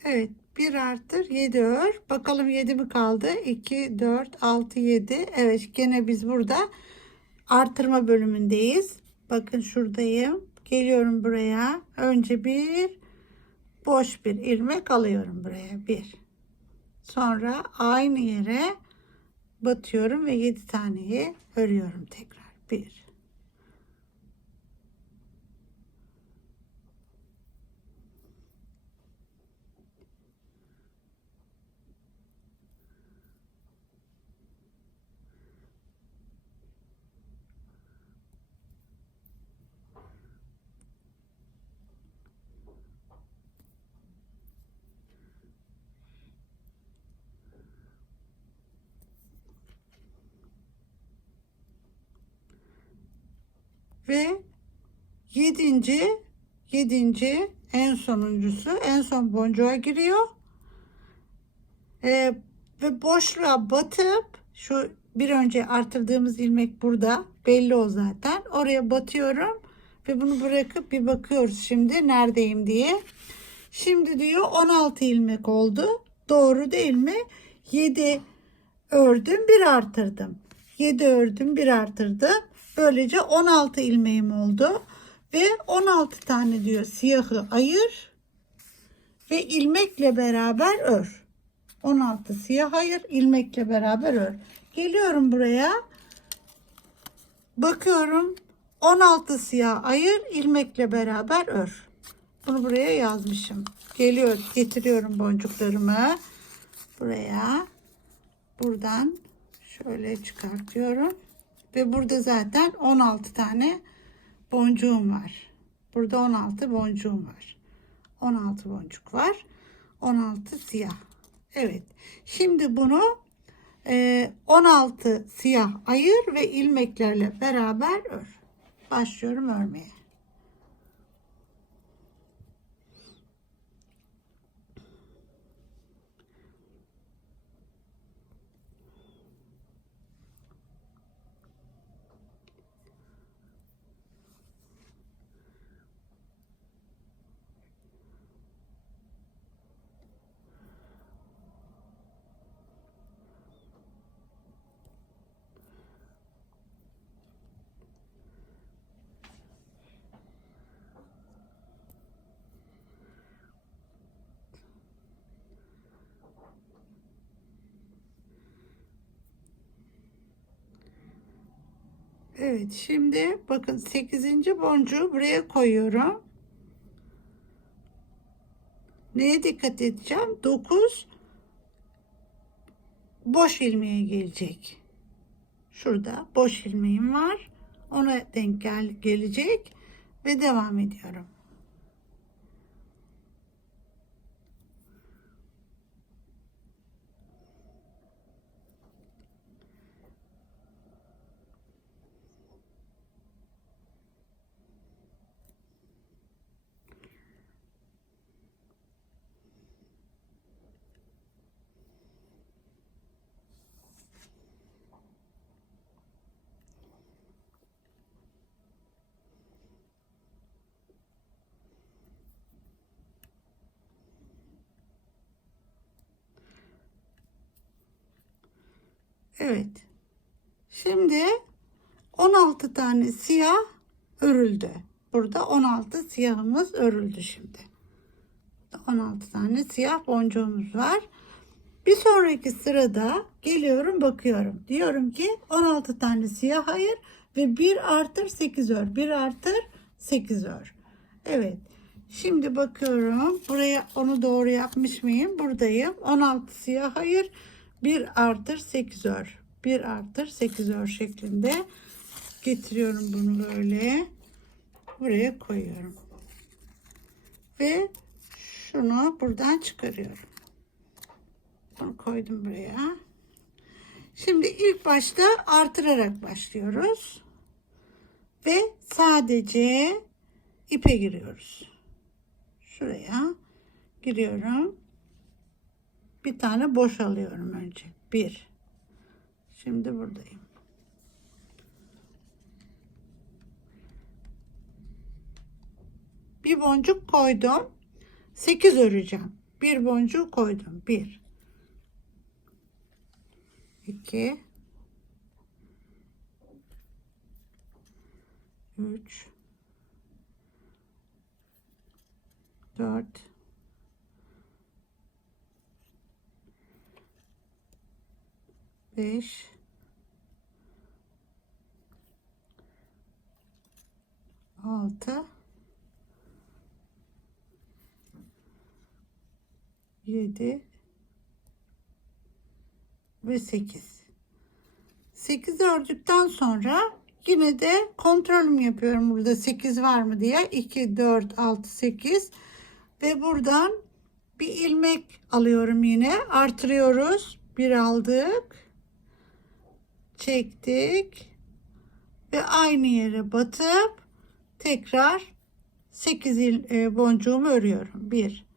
Evet, 1 artır 7 ör. Bakalım 7 mi kaldı? 2 4 6 7. Evet, gene biz burada artırma bölümündeyiz. Bakın şuradayım. Geliyorum buraya. Önce bir boş bir ilmek alıyorum buraya. 1. Sonra aynı yere batıyorum ve 7 taneyi örüyorum tekrar. 1 ve yedinci en sonuncusu, en son boncuğa giriyor. Ve boşluğa batıp, şu bir önce artırdığımız ilmek burada belli, o zaten oraya batıyorum ve bunu bırakıp bir bakıyoruz şimdi neredeyim diye. Şimdi diyor 16 ilmek oldu, doğru değil mi? 7 ördüm, 1 artırdım, 7 ördüm, 1 artırdım, böylece 16 ilmeğim oldu ve 16 tane diyor siyahı ayır ve ilmekle beraber ör. 16 siyah ayır, ilmekle beraber ör. Geliyorum buraya. Bakıyorum, 16 siyah ayır, ilmekle beraber ör. Bunu buraya yazmışım. Getiriyorum boncuklarımı buraya. Buradan şöyle çıkartıyorum. Ve burada zaten 16 tane boncuğum var. Burada 16 boncuğum var. 16 boncuk var. 16 siyah. Evet. Şimdi bunu 16 siyah ayır ve ilmeklerle beraber ör. Başlıyorum örmeye. Evet, şimdi bakın 8. boncuğu buraya koyuyorum. Neye dikkat edeceğim? 9 boş ilmeğe gelecek. Şurada boş ilmeğim var. Ona denk gelecek ve devam ediyorum. Evet. Şimdi 16 tane siyah örüldü. Burada 16 siyahımız örüldü şimdi. 16 tane siyah boncuğumuz var. Bir sonraki sırada geliyorum bakıyorum. Diyorum ki 16 tane siyah ayır ve 1 artır 8 ör. 1 artır 8 ör. Evet. Şimdi bakıyorum. Buraya onu doğru yapmış mıyım? Buradayım. 16 siyah ayır. 1 artır 8 ör. 1 artır 8 ör şeklinde getiriyorum bunu böyle. Buraya koyuyorum. Ve şunu buradan çıkarıyorum. Bunu koydum buraya. Şimdi ilk başta artırarak başlıyoruz. Ve sadece ipe giriyoruz. Şuraya giriyorum. Bir tane boş alıyorum önce. Bir. Şimdi buradayım. Bir boncuk koydum. 8 öreceğim. Bir boncuk koydum. 1 2 3 4 5 6 7 ve 8. 8 ördükten sonra yine de kontrolüm yapıyorum burada 8 var mı diye. 2 4 6 8 ve buradan bir ilmek alıyorum, yine artırıyoruz. Bir aldık, çektik ve aynı yere batıp tekrar 8 boncuğumu örüyorum. 1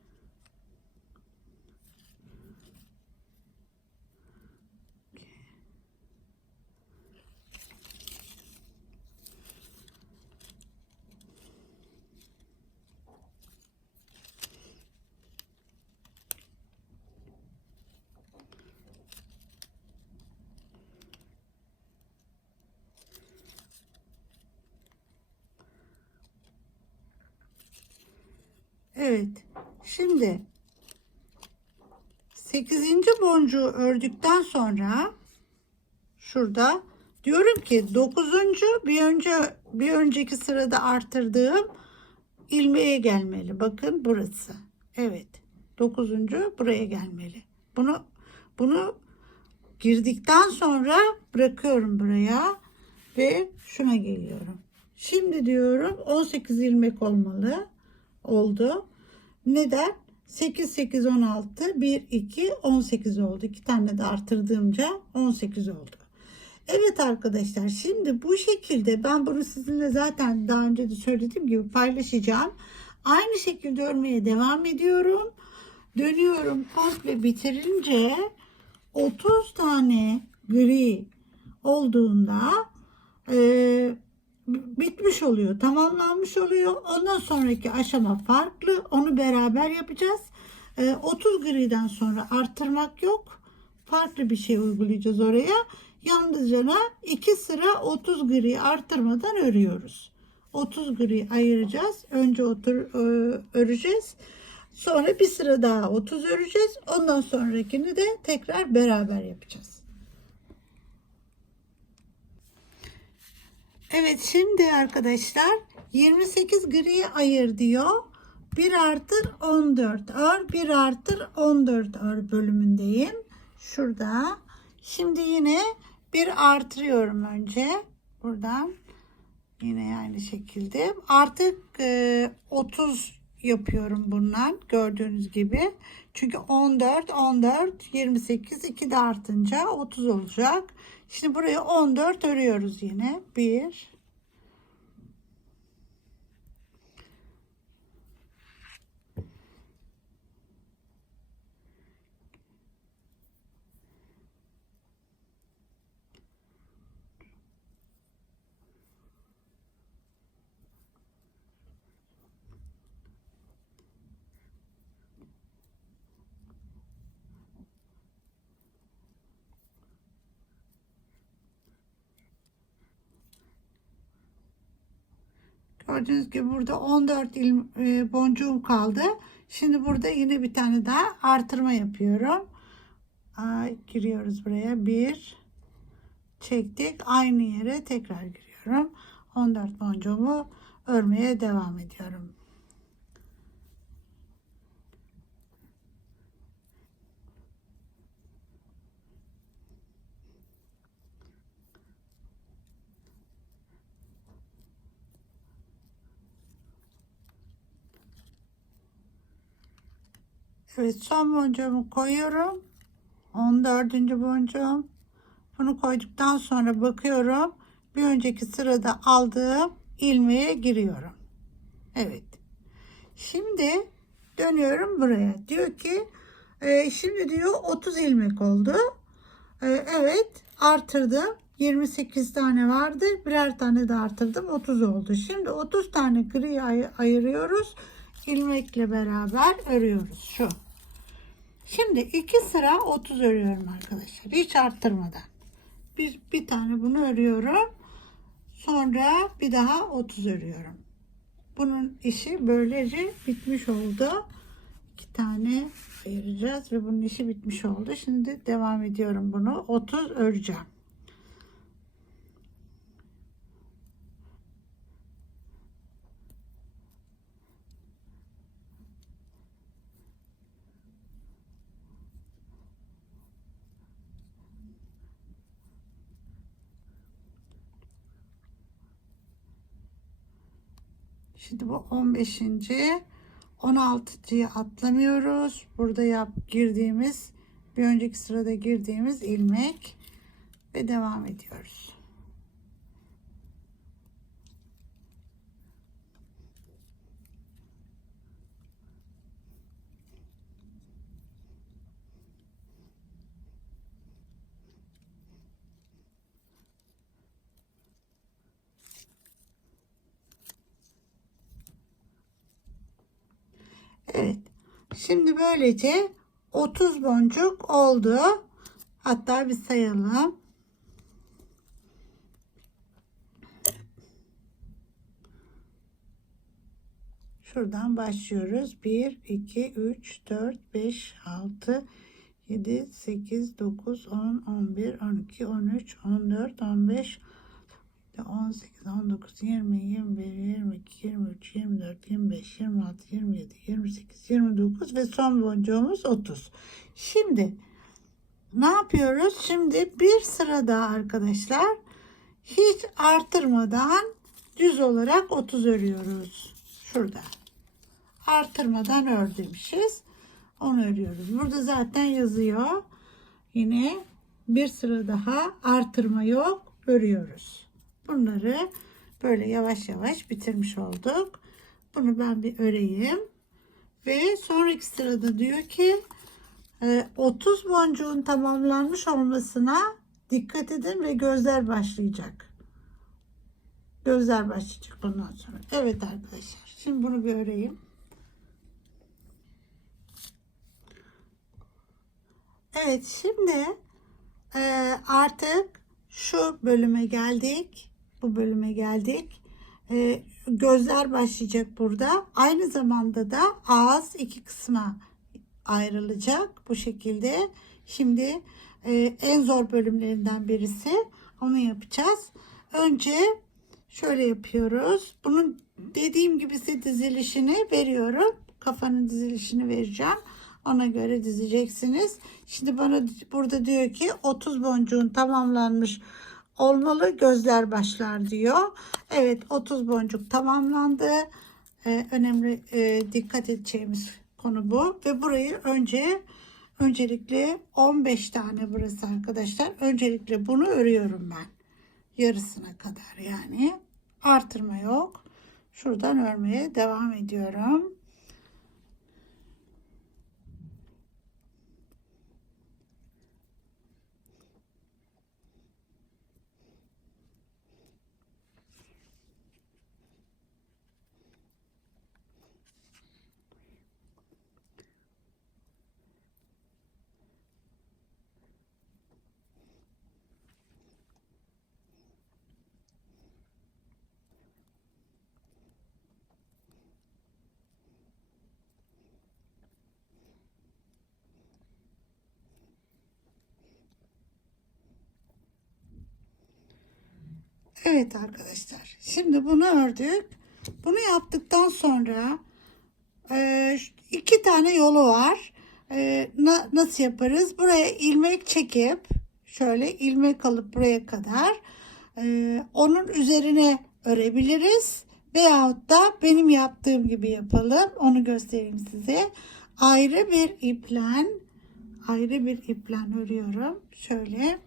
Evet. Şimdi 8. boncuğu ördükten sonra şurada diyorum ki 9. bir önceki sırada artırdığım ilmeğe gelmeli. Bakın burası. Evet. 9. buraya gelmeli. Bunu girdikten sonra bırakıyorum buraya ve şuna geliyorum. Şimdi diyorum 18 ilmek olmalı. Oldu. Neden? 8 8 16 1 2 18 oldu. 2 tane de artırdığımca 18 oldu. Evet arkadaşlar, şimdi bu şekilde ben bunu sizinle zaten daha önce de söylediğim gibi paylaşacağım. Aynı şekilde örmeye devam ediyorum. Dönüyorum, komple bitirince 30 tane gri olduğunda bitmiş oluyor, tamamlanmış oluyor. Ondan sonraki aşama farklı. Onu beraber yapacağız. 30 griden sonra arttırmak yok. Farklı bir şey uygulayacağız oraya. Yalnızca 2 sıra 30 gri arttırmadan örüyoruz. 30 gri ayıracağız. Önce öreceğiz. Sonra bir sıra daha 30 öreceğiz. Ondan sonrakini de tekrar beraber yapacağız. Evet, şimdi arkadaşlar 28 gri ayır diyor. 1 artır 14 ör, 1 artır 14 ör bölümündeyim. Şurada. Şimdi yine bir artırıyorum önce. Buradan yine aynı şekilde. Artık 30 yapıyorum bundan, gördüğünüz gibi. Çünkü 14 28 2 de artınca 30 olacak. Şimdi buraya 14 örüyoruz yine. 1 Gördüğünüz gibi burada 14 boncuğum kaldı. Şimdi burada yine bir tane daha artırma yapıyorum. Giriyoruz buraya. 1 çektik. Aynı yere tekrar giriyorum. 14 boncuğumu örmeye devam ediyorum. Evet, son boncuğumu koyuyorum. 14. boncuğum. Bunu koyduktan sonra bakıyorum. Bir önceki sırada aldığım ilmeğe giriyorum. Evet. Şimdi dönüyorum buraya. Diyor ki şimdi diyor 30 ilmek oldu. Evet, artırdım. 28 tane vardı. Birer tane de artırdım. 30 oldu. Şimdi 30 tane gri ayırıyoruz. İlmekle beraber örüyoruz. Şu. Şimdi 2 sıra 30 örüyorum arkadaşlar. Hiç arttırmadan. Bir tane bunu örüyorum. Sonra bir daha 30 örüyorum. Bunun işi böylece bitmiş oldu. 2 tane ayıracağız ve bunun işi bitmiş oldu. Şimdi devam ediyorum bunu. 30 öreceğim. Şimdi bu 15. 16'yı atlamıyoruz. Burada girdiğimiz, bir önceki sırada girdiğimiz ilmek ve devam ediyoruz. Evet. Şimdi böylece 30 boncuk oldu. Hatta bir sayalım. Şuradan başlıyoruz. 1, 2, 3, 4, 5, 6, 7, 8, 9, 10, 11, 12, 13, 14, 15, 18, 19, 20, 21, 22, 23, 24, 25, 25, 26, 27, 28, 29 ve son boncuğumuz 30. Şimdi ne yapıyoruz? Şimdi bir sıra daha arkadaşlar hiç artırmadan düz olarak 30 örüyoruz. Şurada. Artırmadan ör demişiz. Onu örüyoruz. Burada zaten yazıyor. Yine bir sıra daha artırma yok. Örüyoruz. Bunları böyle yavaş yavaş bitirmiş olduk. Bunu ben bir öreyim. Ve sonraki sırada diyor ki 30 boncuğun tamamlanmış olmasına dikkat edin ve gözler başlayacak. Gözler başlayacak bundan sonra. Evet arkadaşlar. Şimdi bunu bir öreyim. Evet, şimdi artık şu bölüme geldik. Bu bölüme geldik. Gözler başlayacak burada. Aynı zamanda da ağız iki kısma ayrılacak bu şekilde. Şimdi en zor bölümlerinden birisi. Onu yapacağız. Önce şöyle yapıyoruz. Bunun dediğim gibi size dizilişini veriyorum. Kafanın dizilişini vereceğim. Ona göre dizeceksiniz. Şimdi bana burada diyor ki 30 boncuğun tamamlanmış olmalı, gözler başlar diyor. Evet, 30 boncuk tamamlandı. Önemli dikkat edeceğimiz konu bu. Ve burayı öncelikle 15 tane burası arkadaşlar. Öncelikle bunu örüyorum ben. Yarısına kadar yani. Artırma yok. Şuradan örmeye devam ediyorum. Evet arkadaşlar. Şimdi bunu ördük. Bunu yaptıktan sonra iki tane yolu var. Nasıl yaparız? Buraya ilmek çekip şöyle ilmek alıp buraya kadar onun üzerine örebiliriz. Veyahut da benim yaptığım gibi yapalım. Onu göstereyim size. Ayrı bir iplen örüyorum. Şöyle.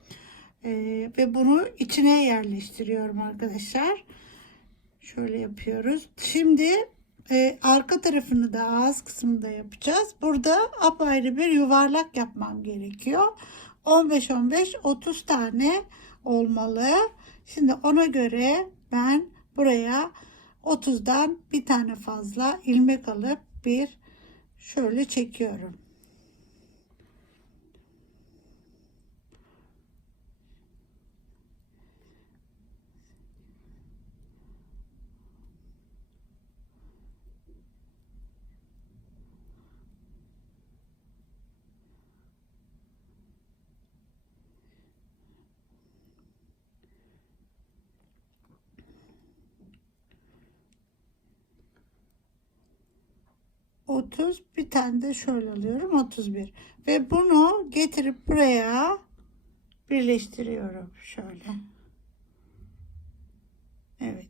Ve bunu içine yerleştiriyorum arkadaşlar. Şöyle yapıyoruz. Şimdi arka tarafını da ağız kısmını da yapacağız. Burada apayrı bir yuvarlak yapmam gerekiyor. 15-15 30 tane olmalı. Şimdi ona göre ben buraya 30'dan bir tane fazla ilmek alıp bir şöyle çekiyorum. 30 bir tane de şöyle alıyorum 31 ve bunu getirip buraya birleştiriyorum şöyle. Evet,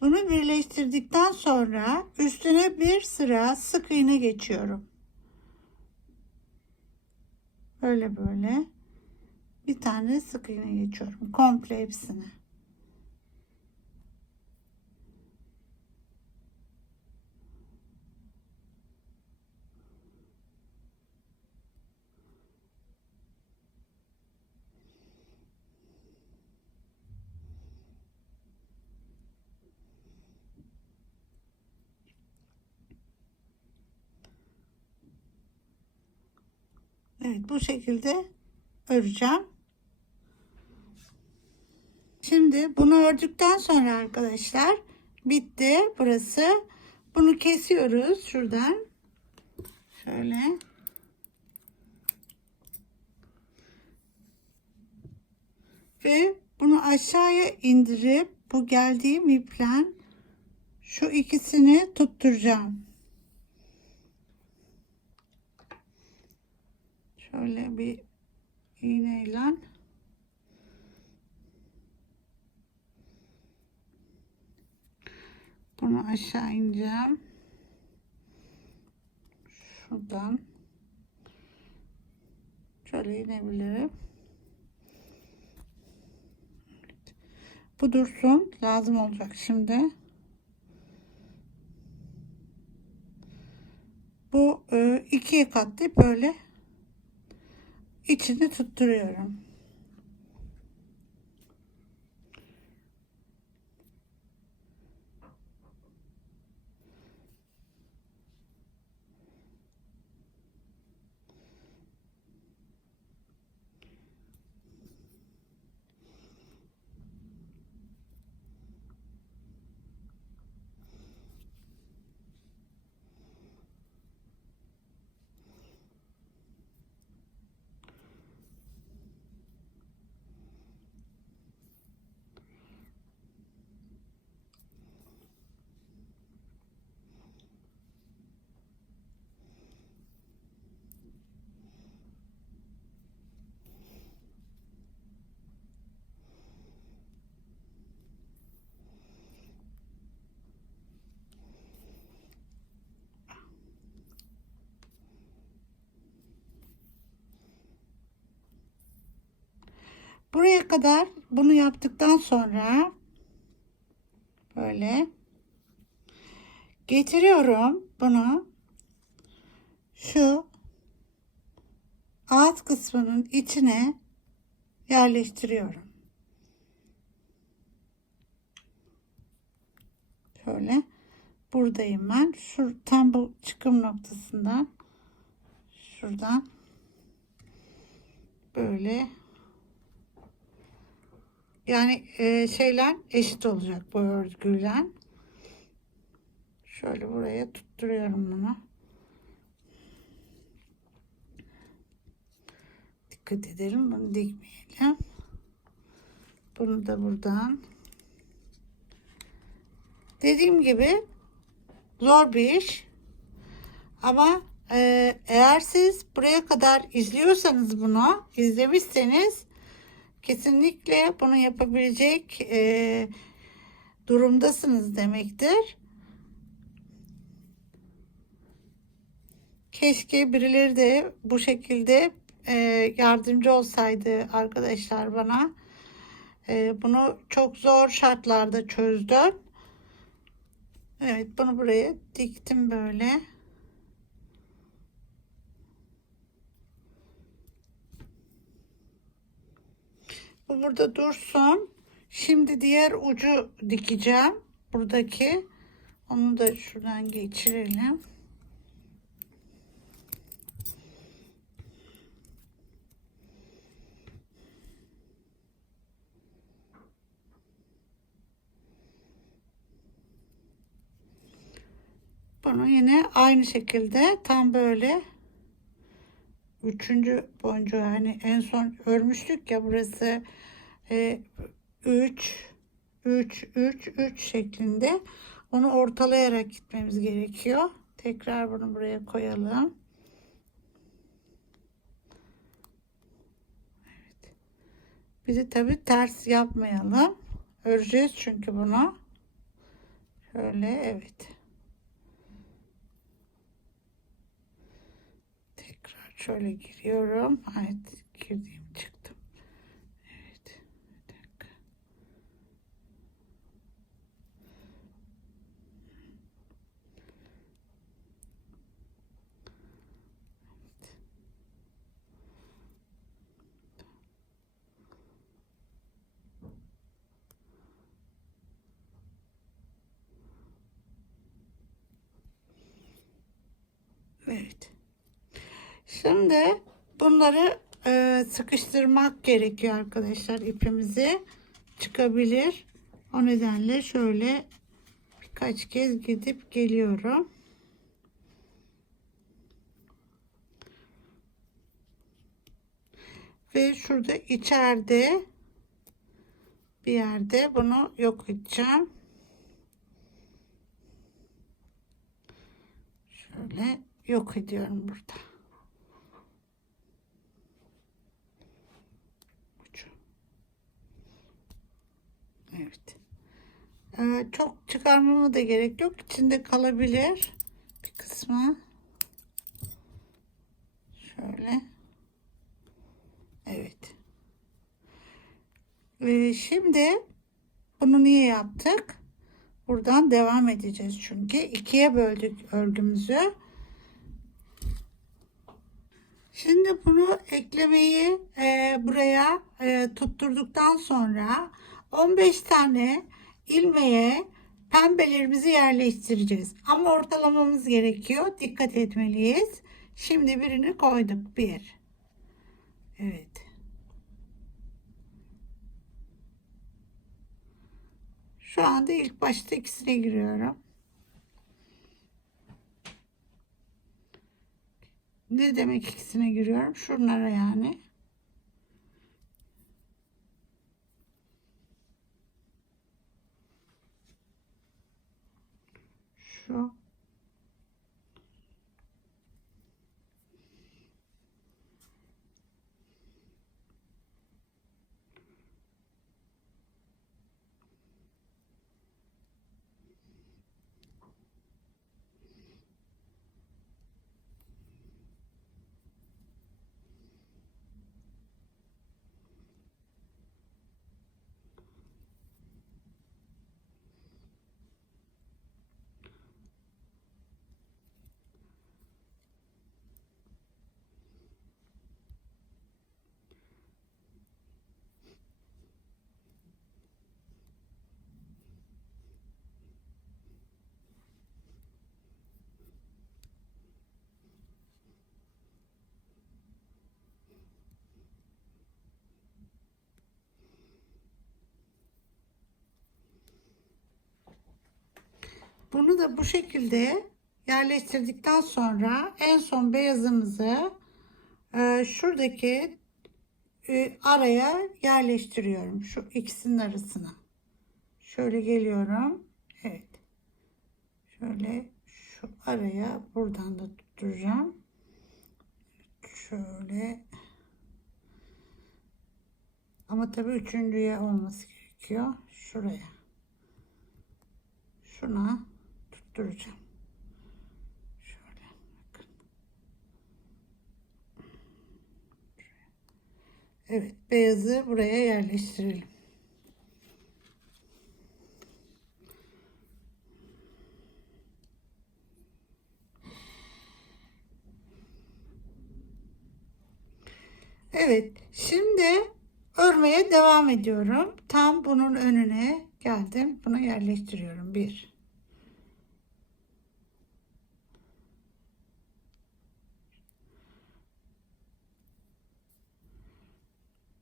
bunu birleştirdikten sonra üstüne bir sıra sık iğne geçiyorum. Böyle bir tane sık iğne geçiyorum komple hepsine. Evet, bu şekilde öreceğim. Şimdi bunu ördükten sonra arkadaşlar bitti burası. Bunu kesiyoruz şuradan. Şöyle. Ve bunu aşağıya indirip bu geldiğim iplen Şu ikisini tutturacağım. Şöyle bir iğneyle bunu aşağı ineceğim. Şuradan şöyle inebilirim. Bu dursun, lazım olacak şimdi. Bu ikiye katlayıp böyle içini tutturuyorum. Buraya kadar bunu yaptıktan sonra böyle getiriyorum bunu şu ağız kısmının içine yerleştiriyorum. Şöyle buradayım ben. Tam bu çıkım noktasından şuradan böyle yani şeyler eşit olacak bu örgüyle. Şöyle buraya tutturuyorum bunu. Dikkat edelim, bunu dikmeyelim. Bunu da buradan. Dediğim gibi zor bir iş. Ama eğer siz buraya kadar izliyorsanız, bunu izlemişseniz kesinlikle bunu yapabilecek durumdasınız demektir. Keşke birileri de bu şekilde yardımcı olsaydı arkadaşlar bana. Bunu çok zor şartlarda çözdüm. Evet, bunu buraya diktim böyle. Bu burada dursun. Şimdi diğer ucu dikeceğim. Buradaki. Onu da şuradan geçirelim. Bunu yine aynı şekilde tam böyle üçüncü boncuğu, hani en son örmüştük ya, burası 3 3 şeklinde, onu ortalayarak gitmemiz gerekiyor. Tekrar bunu buraya koyalım. Evet. Bir de tabi ters yapmayalım. Öreceğiz çünkü bunu. Şöyle, evet. Tekrar şöyle giriyorum. Evet, girdiğim çıktım. Evet. Bir dakika. Evet. Şimdi bunları sıkıştırmak gerekiyor arkadaşlar, ipimizi çıkabilir. O nedenle şöyle birkaç kez gidip geliyorum. Ve şurada içeride bir yerde bunu yok edeceğim. Şöyle yok ediyorum burada. Evet. Çok çıkarmama da gerek yok. İçinde kalabilir bir kısmı. Şöyle. Evet. Şimdi bunu niye yaptık? Buradan devam edeceğiz çünkü ikiye böldük örgümüzü. Şimdi bunu eklemeyi buraya tutturduktan sonra 15 tane ilmeğe pembelerimizi yerleştireceğiz. Ama ortalamamız gerekiyor. Dikkat etmeliyiz. Şimdi birini koyduk. Bir. Evet. Şu anda ilk başta ikisine giriyorum. Ne demek ikisine giriyorum? Şunlara yani. Şu. Bunu da bu şekilde yerleştirdikten sonra en son beyazımızı şuradaki araya yerleştiriyorum. Şu ikisinin arasına. Şöyle geliyorum. Evet. Şöyle şu araya buradan da tutturacağım. Şöyle. Ama tabii üçüncüye olması gerekiyor. Şuraya. Şuna tutturacağım. Şöyle bakın. Evet, beyazı buraya yerleştirelim. Evet, şimdi örmeye devam ediyorum. Tam bunun önüne geldim. Bunu yerleştiriyorum. Bir.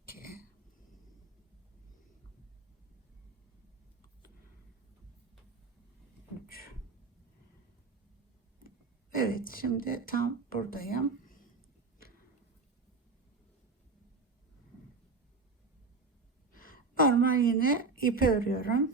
İki. Üç. Evet, şimdi tam buradayım. Normal yine ipi örüyorum.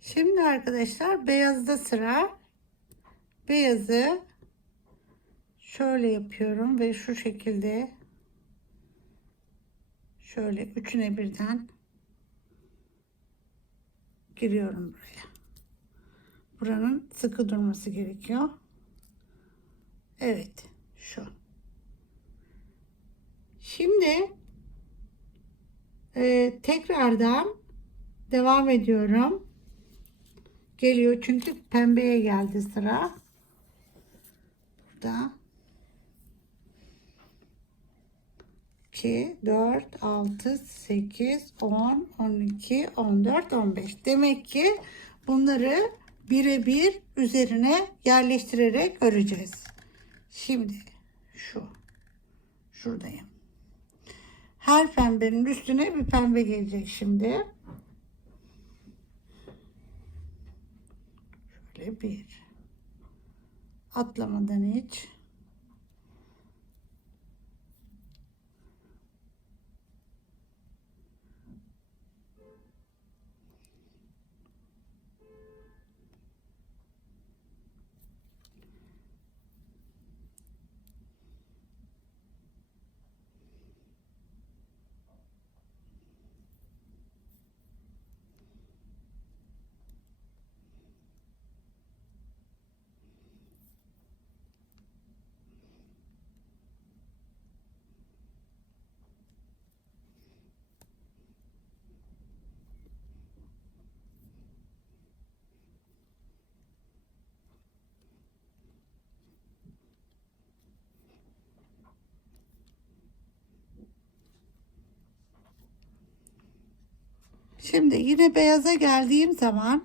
Şimdi arkadaşlar beyazda sıra. Beyazı şöyle yapıyorum ve şu şekilde Şöyle üçüne birden giriyorum buraya. Buranın sıkı durması gerekiyor. Evet, şu. Şimdi tekrardan devam ediyorum. Geliyor çünkü pembeye geldi sıra. Burada 2, 4, 6, 8, 10, 12, 14, 15. Demek ki bunları birebir üzerine yerleştirerek öreceğiz. Şimdi şuradayım. Her pembenin üstüne bir pembe gelecek şimdi. Şöyle bir. Atlamadan hiç. Şimdi yine beyaza geldiğim zaman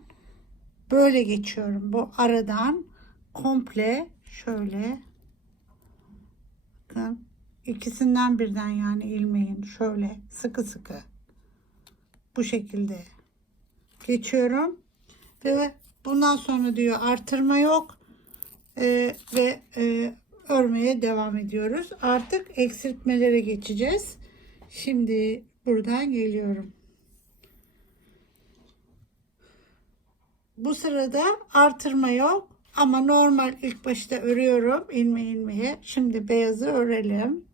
böyle geçiyorum. Bu aradan komple şöyle, bakın, ikisinden birden, yani ilmeğin şöyle sıkı sıkı bu şekilde geçiyorum ve bundan sonra diyor artırma yok. Ve örmeye devam ediyoruz. Artık eksiltmelere geçeceğiz. Şimdi buradan geliyorum. Bu sırada artırma yok ama normal ilk başta örüyorum ilmeğe. Şimdi beyazı örelim.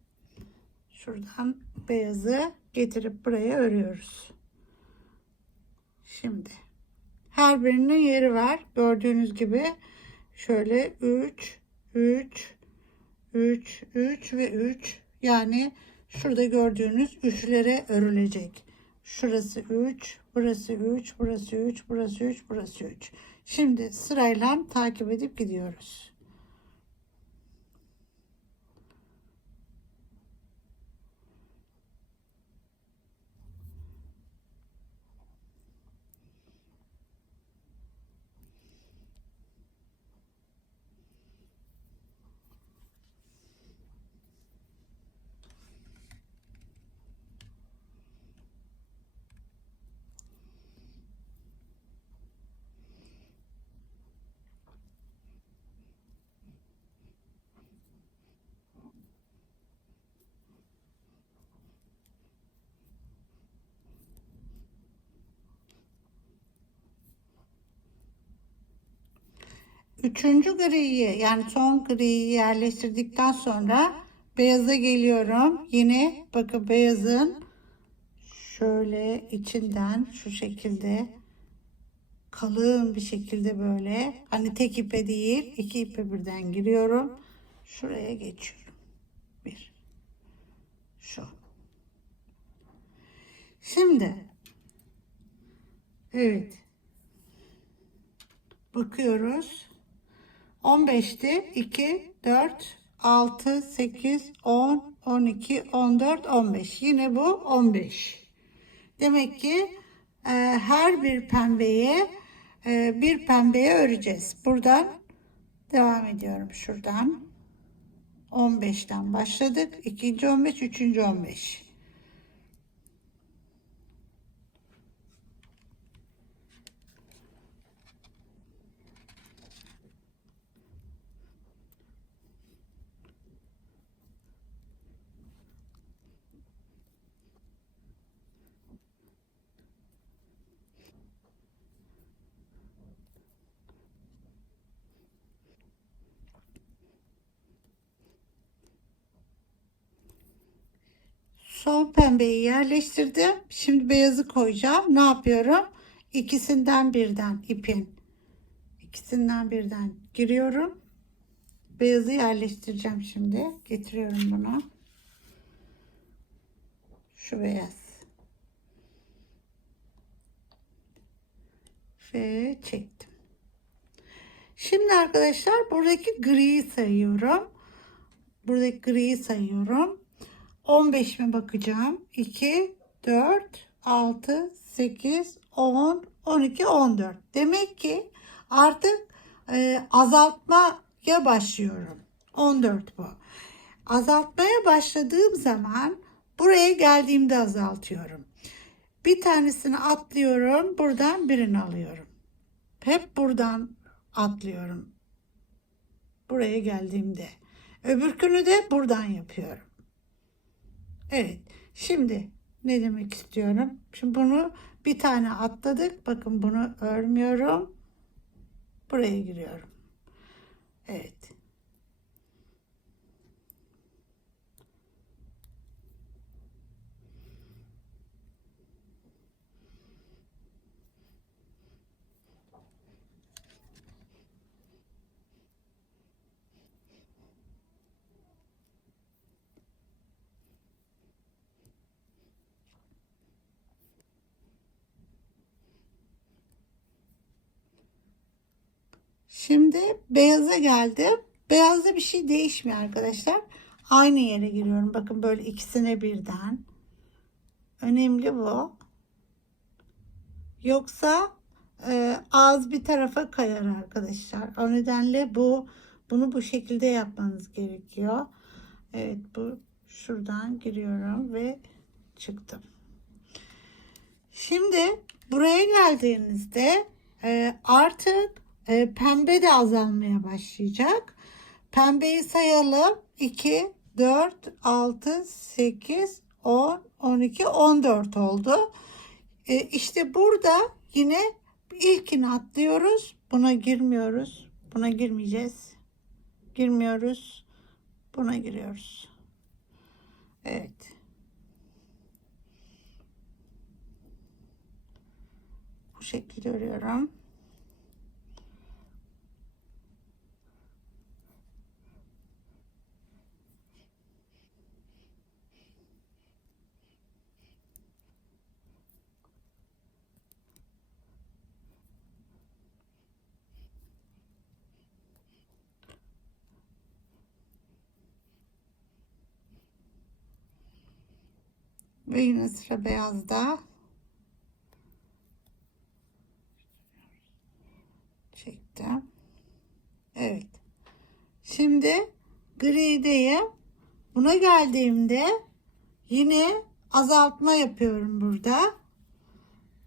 Şuradan beyazı getirip buraya örüyoruz. Şimdi her birinin yeri var. Gördüğünüz gibi şöyle 3 3 3 3 ve 3, yani şurada gördüğünüz üçlere örülecek. Şurası 3, burası 3, burası 3, burası 3, burası 3. Şimdi sırayla takip edip gidiyoruz. Üçüncü griyi, yani son griyi yerleştirdikten sonra beyaza geliyorum. Yine bakın beyazın şöyle içinden şu şekilde kalın bir şekilde, böyle hani tek ipe değil iki ipe birden giriyorum. Şuraya geçiyorum. Bir. Şu. Şimdi evet. Bakıyoruz. 15'ti. 2, 4, 6, 8, 10, 12, 14, 15. Yine bu 15. Demek ki her bir pembeye bir pembeye öreceğiz. Buradan devam ediyorum. Şuradan 15'ten başladık. İkinci 15, üçüncü 15. bu pembeyi yerleştirdim. Şimdi beyazı koyacağım. Ne yapıyorum? İkisinden birden ipin. İkisinden birden giriyorum. Beyazı yerleştireceğim şimdi. Getiriyorum bunu. Şu beyaz. Ve çektim. Şimdi arkadaşlar buradaki griyi sayıyorum. Buradaki griyi sayıyorum. 15 mi bakacağım? 2, 4, 6, 8, 10, 12, 14. Demek ki artık azaltmaya başlıyorum. 14 bu. Azaltmaya başladığım zaman buraya geldiğimde azaltıyorum. Bir tanesini atlıyorum. Buradan birini alıyorum. Hep buradan atlıyorum. Buraya geldiğimde. Öbürkünü de buradan yapıyorum. Evet. Şimdi ne demek istiyorum? Şimdi bunu bir tane atladık. Bakın bunu örmüyorum. Buraya giriyorum. Evet. Şimdi beyaza geldim. Beyazda bir şey değişmiyor arkadaşlar. Aynı yere giriyorum. Bakın böyle ikisine birden. Önemli bu. Yoksa ağız bir tarafa kayar arkadaşlar. O nedenle bunu bu şekilde yapmanız gerekiyor. Evet, bu şuradan giriyorum ve çıktım. Şimdi buraya geldiğinizde artık pembe de azalmaya başlayacak. Pembeyi sayalım. 2, 4, 6, 8, 10, 12, 14 oldu. İşte burada yine ilkini atlıyoruz. Buna girmiyoruz. Buna girmeyeceğiz. Girmiyoruz. Buna giriyoruz. Evet. Bu şekilde örüyorum. Ve yine sıra beyazda. Çektim. Evet. Şimdi grideyim. Buna geldiğimde yine azaltma yapıyorum burada.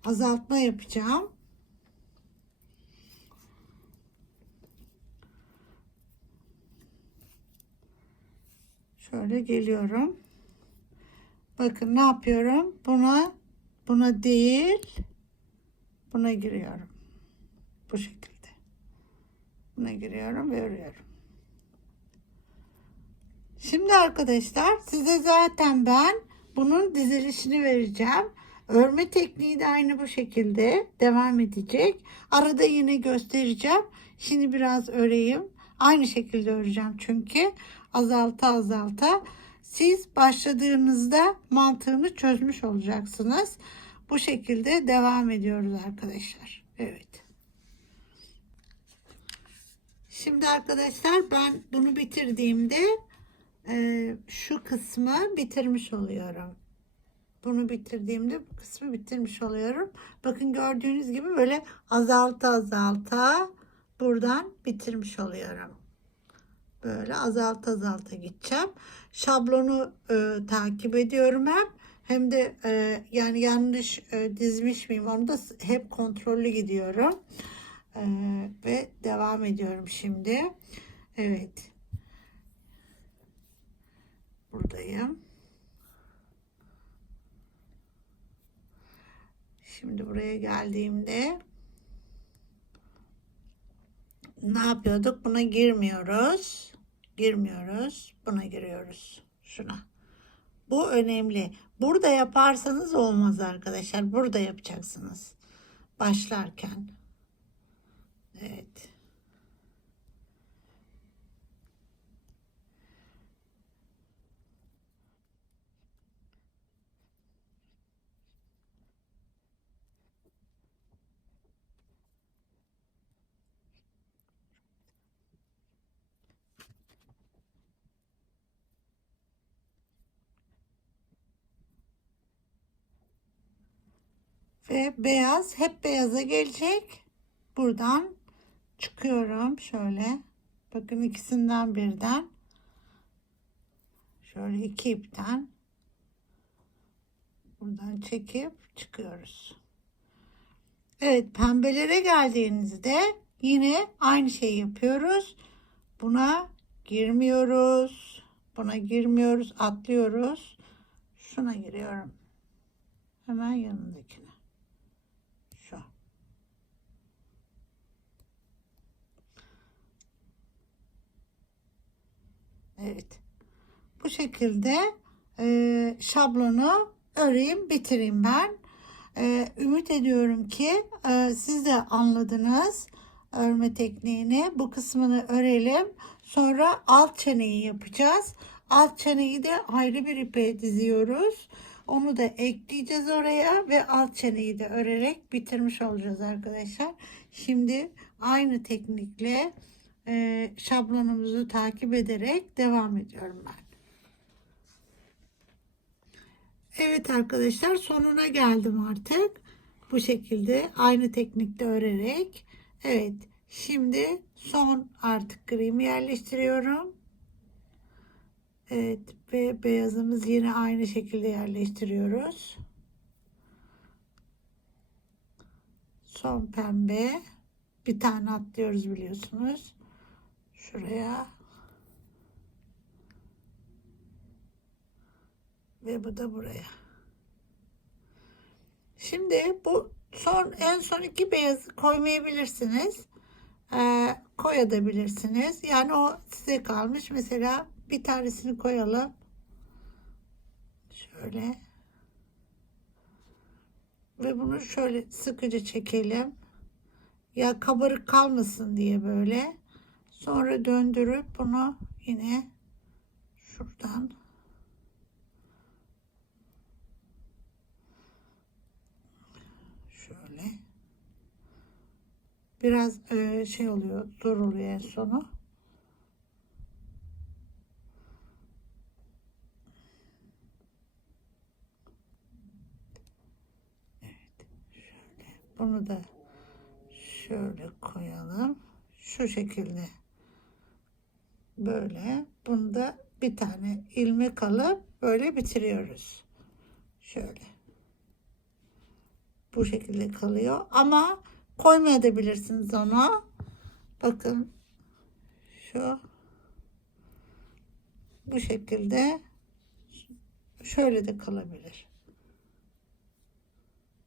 Azaltma yapacağım. Şöyle geliyorum. Bakın ne yapıyorum? Buna değil, buna giriyorum. Bu şekilde. Buna giriyorum ve örüyorum. Şimdi arkadaşlar size zaten ben bunun dizilişini vereceğim. Örme tekniği de aynı bu şekilde devam edecek. Arada yine göstereceğim. Şimdi biraz öreyim. Aynı şekilde öreceğim çünkü azalta azalta. Siz başladığınızda mantığını çözmüş olacaksınız. Bu şekilde devam ediyoruz arkadaşlar. Evet. Şimdi arkadaşlar ben bunu bitirdiğimde şu kısmı bitirmiş oluyorum. Bunu bitirdiğimde bu kısmı bitirmiş oluyorum. Bakın gördüğünüz gibi böyle azalta azalta buradan bitirmiş oluyorum. Böyle azalta azalta gideceğim. Şablonu takip ediyorum hem de yani yanlış dizmiş miyim onu da hep kontrollü gidiyorum. Ve devam ediyorum şimdi. Evet. Buradayım. Şimdi buraya geldiğimde ne yapıyorduk? Buna girmiyoruz. Girmiyoruz. Buna giriyoruz. Şuna. Bu önemli. Burada yaparsanız olmaz arkadaşlar. Burada yapacaksınız. Başlarken. Evet. Ve beyaz hep beyaza gelecek. Buradan çıkıyorum şöyle. Bakın ikisinden birden. Şöyle iki ipten. Buradan çekip çıkıyoruz. Evet, pembelere geldiğinizde yine aynı şeyi yapıyoruz. Buna girmiyoruz. Buna girmiyoruz. Atlıyoruz. Şuna giriyorum. Hemen yanındakine. Şu. Evet. Bu şekilde şablonu öreyim, bitireyim ben. Ümit ediyorum ki siz de anladınız örme tekniğini. Bu kısmını örelim. Sonra alt çeneyi yapacağız. Alt çeneyi de ayrı bir ipe diziyoruz. Onu da ekleyeceğiz oraya ve alt çeneyi de örerek bitirmiş olacağız arkadaşlar. Şimdi aynı teknikle şablonumuzu takip ederek devam ediyorum ben. Evet arkadaşlar, sonuna geldim artık. Bu şekilde aynı teknikte örerek. Evet, şimdi son artık kremi yerleştiriyorum. Evet, ve beyazımız yine aynı şekilde yerleştiriyoruz. Son pembe. Bir tane atlıyoruz biliyorsunuz. Şuraya. Ve bu da buraya. Şimdi bu en son iki beyazı koymayabilirsiniz. Koyabilirsiniz. Yani o size kalmış. Mesela bir tanesini koyalım. Şöyle. Ve bunu şöyle sıkıca çekelim. Ya kabarık kalmasın diye böyle. Sonra döndürüp bunu yine şuradan şöyle biraz şey oluyor, zor oluyor en sonu. Evet, şöyle bunu da şöyle koyalım. Şu şekilde böyle. Bunu da bir tane ilmek alıp böyle bitiriyoruz. Şöyle. Bu şekilde kalıyor. Ama koymayabilirsiniz onu. Bakın şu bu şekilde şöyle de kalabilir.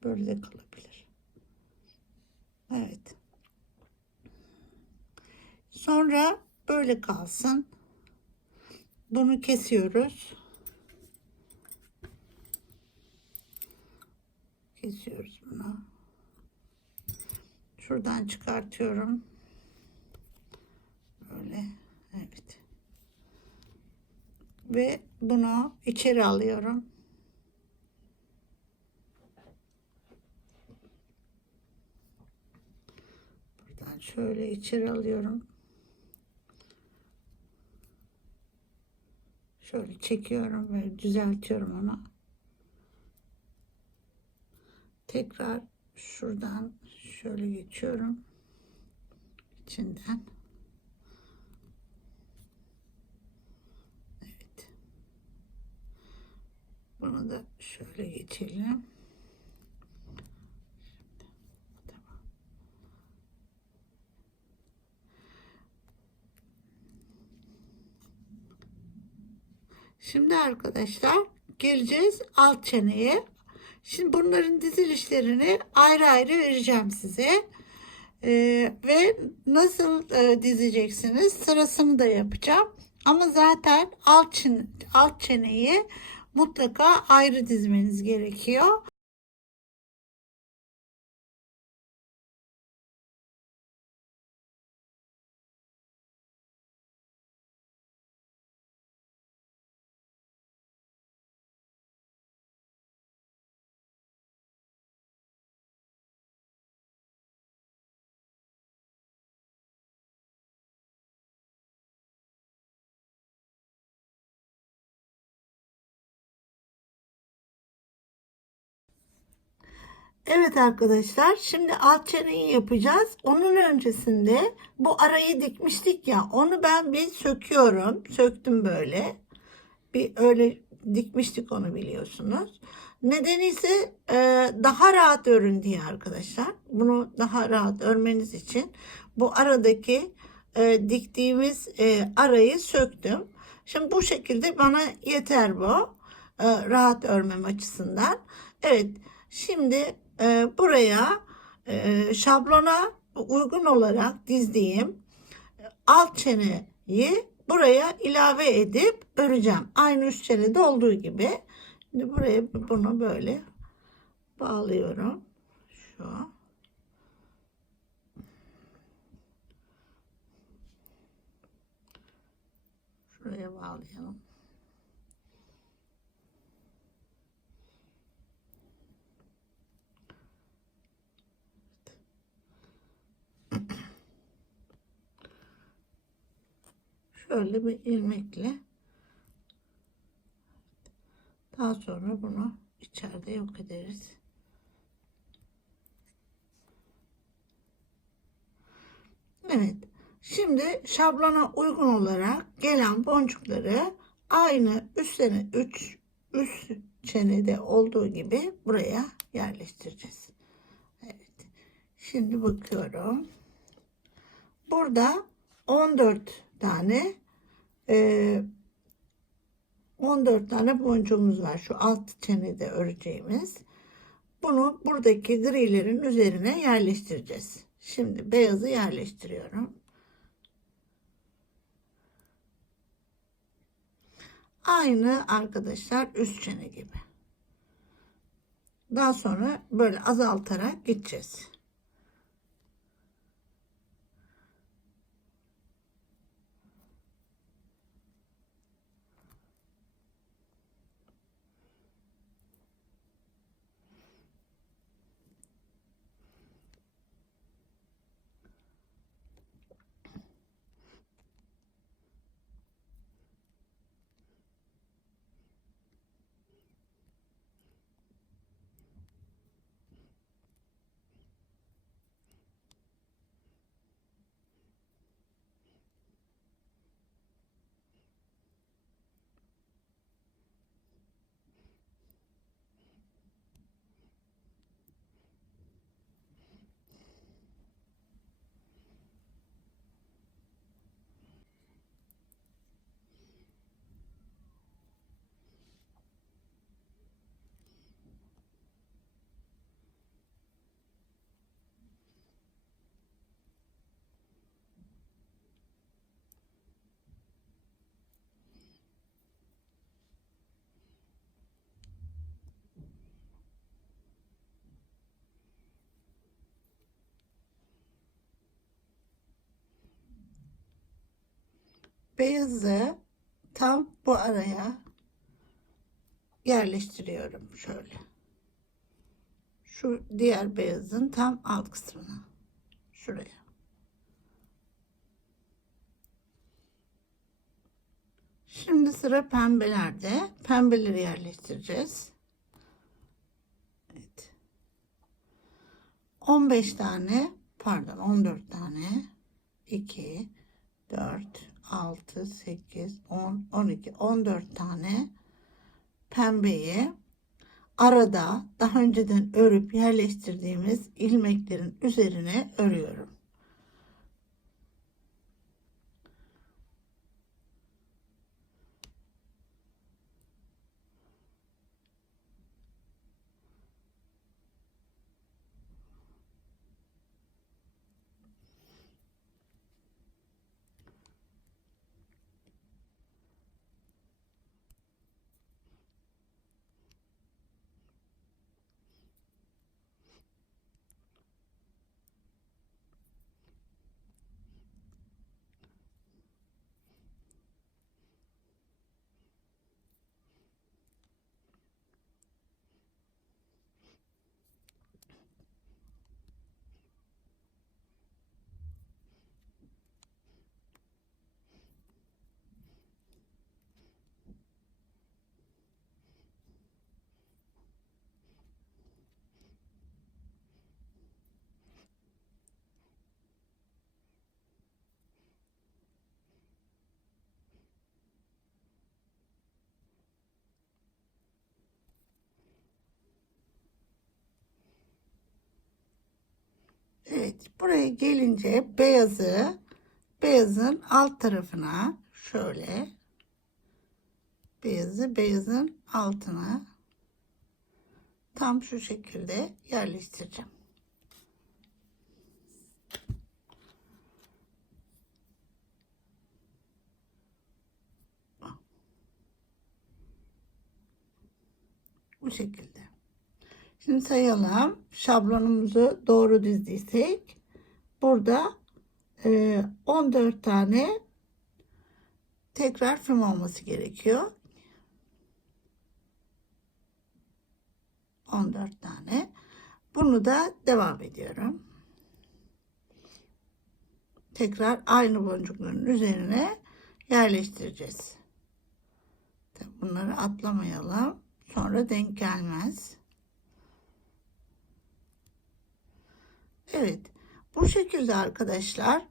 Böyle de kalabilir. Evet. Sonra böyle kalsın. Bunu kesiyoruz. Kesiyoruz bunu. Şuradan çıkartıyorum. Böyle. Evet. Ve bunu içeri alıyorum. Buradan şöyle içeri alıyorum. Şöyle çekiyorum ve düzeltiyorum onu. Tekrar şuradan şöyle geçiyorum. İçinden. Evet. Bunu da şöyle geçelim. Tamam. Şimdi arkadaşlar geleceğiz alt çeneye. Şimdi bunların dizilişlerini ayrı ayrı vereceğim size. Ve nasıl dizeceksiniz sırasını da yapacağım. Ama zaten alt çeneyi mutlaka ayrı dizmeniz gerekiyor. Evet arkadaşlar, şimdi alt çeneyi yapacağız. Onun öncesinde bu arayı dikmiştik ya, onu ben bir söküyorum. Söktüm böyle. Bir öyle dikmiştik onu, biliyorsunuz. Nedeni ise daha rahat örün diye arkadaşlar. Bunu daha rahat örmeniz için bu aradaki diktiğimiz arayı söktüm. Şimdi bu şekilde bana yeter bu. Rahat örmem açısından. Evet, şimdi buraya şablona uygun olarak dizdiğim alt çeneyi buraya ilave edip öreceğim. Aynı üst çenede olduğu gibi. Şimdi buraya bunu böyle bağlıyorum. Şu. Şuraya bağlayalım. Şöyle bir ilmekle daha sonra bunu içeride yok ederiz. Evet. Şimdi şablona uygun olarak gelen boncukları aynı üst çenede olduğu gibi buraya yerleştireceğiz. Evet. Şimdi bakıyorum. Burada 14 tane 14 tane boncuğumuz var. Şu alt çenede öreceğimiz. Bunu buradaki grilerin üzerine yerleştireceğiz. Şimdi beyazı yerleştiriyorum. Aynı arkadaşlar üst çene gibi. Daha sonra böyle azaltarak gideceğiz. Beyazı tam bu araya yerleştiriyorum şöyle. Şu diğer beyazın tam alt kısmına. Şuraya. Şimdi sıra pembelerde. Pembeleri yerleştireceğiz. Evet. 15 tane, pardon 14 tane. 2, 4, 6, 8, 10, 12, 14 tane pembeyi arada daha önceden örüp yerleştirdiğimiz ilmeklerin üzerine örüyorum. Evet, buraya gelince beyazın alt tarafına şöyle beyazın altına tam şu şekilde yerleştireceğim. Bu şekilde. Şimdi sayalım. Şablonumuzu doğru dizdiysek burada 14 tane tekrar fım olması gerekiyor. 14 tane. Bunu da devam ediyorum. Tekrar aynı boncukların üzerine yerleştireceğiz. Bunları atlamayalım. Sonra denk gelmez. Evet. Bu şekilde arkadaşlar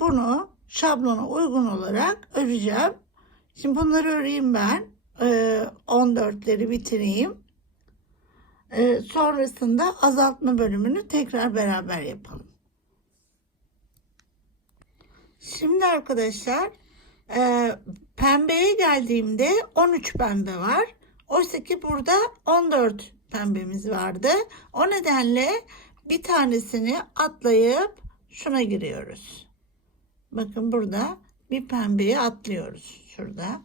bunu şablona uygun olarak öreceğim. Şimdi bunları öreyim ben. 14'leri bitireyim. Sonrasında azaltma bölümünü tekrar beraber yapalım. Şimdi arkadaşlar pembeye geldiğimde 13 pembe var. Oysa ki burada 14 pembemiz vardı. O nedenle bir tanesini atlayıp şuna giriyoruz. Bakın burada bir pembeyi atlıyoruz. Şurada.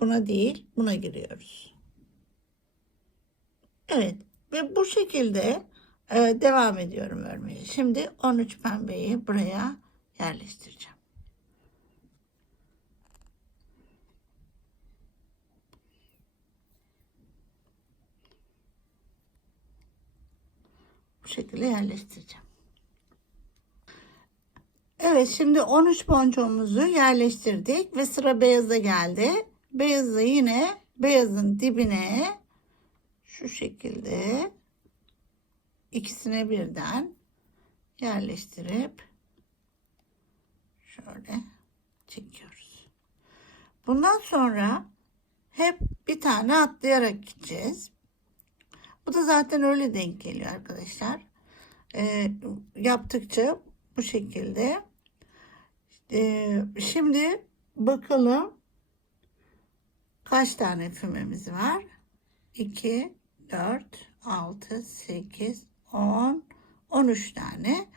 Buna değil, buna giriyoruz. Evet. Ve bu şekilde devam ediyorum örmeye. Şimdi 13 pembeyi buraya yerleştireceğim. Bu şekilde yerleştireceğim. Evet, şimdi 13 boncuğumuzu yerleştirdik ve sıra beyaza geldi. Beyazı yine beyazın dibine şu şekilde ikisine birden yerleştirip şöyle çekiyoruz. Bundan sonra hep bir tane atlayarak gideceğiz. Bu da zaten öyle denk geliyor arkadaşlar. Yaptıkça bu şekilde. Şimdi bakalım kaç tane fümemiz var? 2, 4, 6, 8, 10, 13 tane.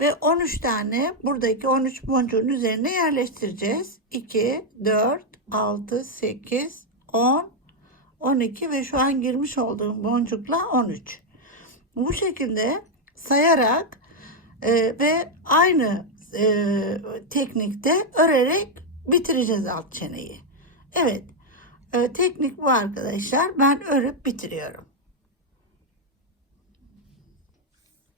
Ve 13 tane buradaki 13 boncuğun üzerine yerleştireceğiz. 2, 4, 6, 8, 10, 12 ve şu an girmiş olduğum boncukla 13. Bu şekilde sayarak ve aynı teknikte örerek bitireceğiz alt çeneyi. Evet, teknik bu arkadaşlar. Ben örüp bitiriyorum.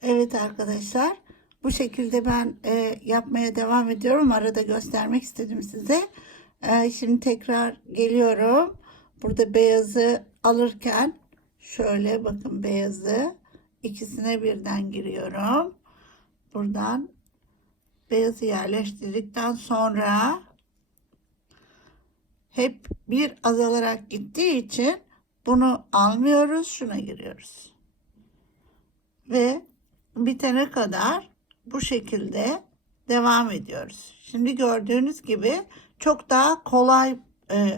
Evet arkadaşlar, bu şekilde ben yapmaya devam ediyorum. Arada göstermek istedim size. Şimdi tekrar geliyorum. Burada beyazı alırken şöyle bakın, beyazı ikisine birden giriyorum. Buradan beyazı yerleştirdikten sonra hep bir azalarak gittiği için bunu almıyoruz. Şuna giriyoruz. Ve bitene kadar bu şekilde devam ediyoruz. Şimdi gördüğünüz gibi çok daha kolay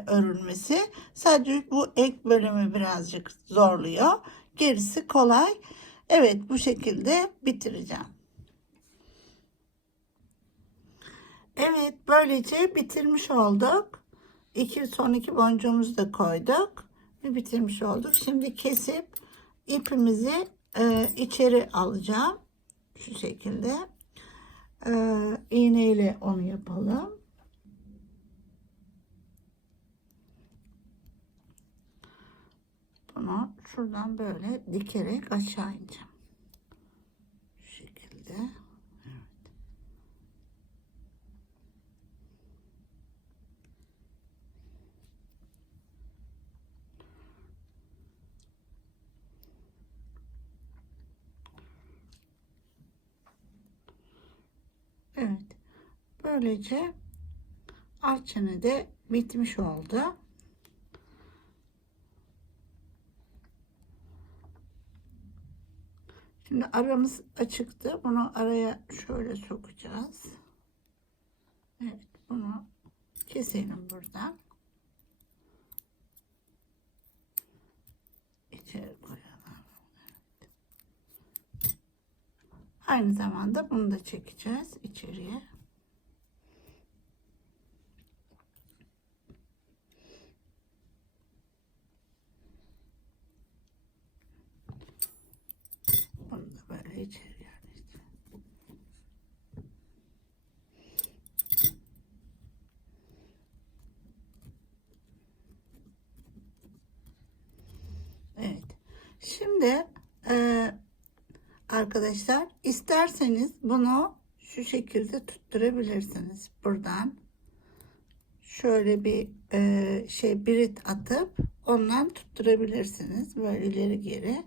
örülmesi. Sadece bu ek bölümü birazcık zorluyor. Gerisi kolay. Evet, bu şekilde bitireceğim. Evet, böylece bitirmiş olduk. Son iki boncuğumuzu da koyduk ve bitirmiş olduk. Şimdi kesip ipimizi içeri alacağım. Şu şekilde iğneyle onu yapalım. Bunu şuradan böyle dikerek aşağı ineceğim. Şu şekilde. Evet. Böylece alt çene de bitmiş oldu. Şimdi aramız açıktı. Bunu araya şöyle sokacağız. Evet, bunu keselim buradan. İçeri koyalım. Aynı zamanda bunu da çekeceğiz içeriye. Bunu da böyle içeri yerleştirelim. Evet. Şimdi arkadaşlar, isterseniz bunu şu şekilde tutturabilirsiniz. Buradan şöyle bir birit atıp ondan tutturabilirsiniz. Böyle ileri geri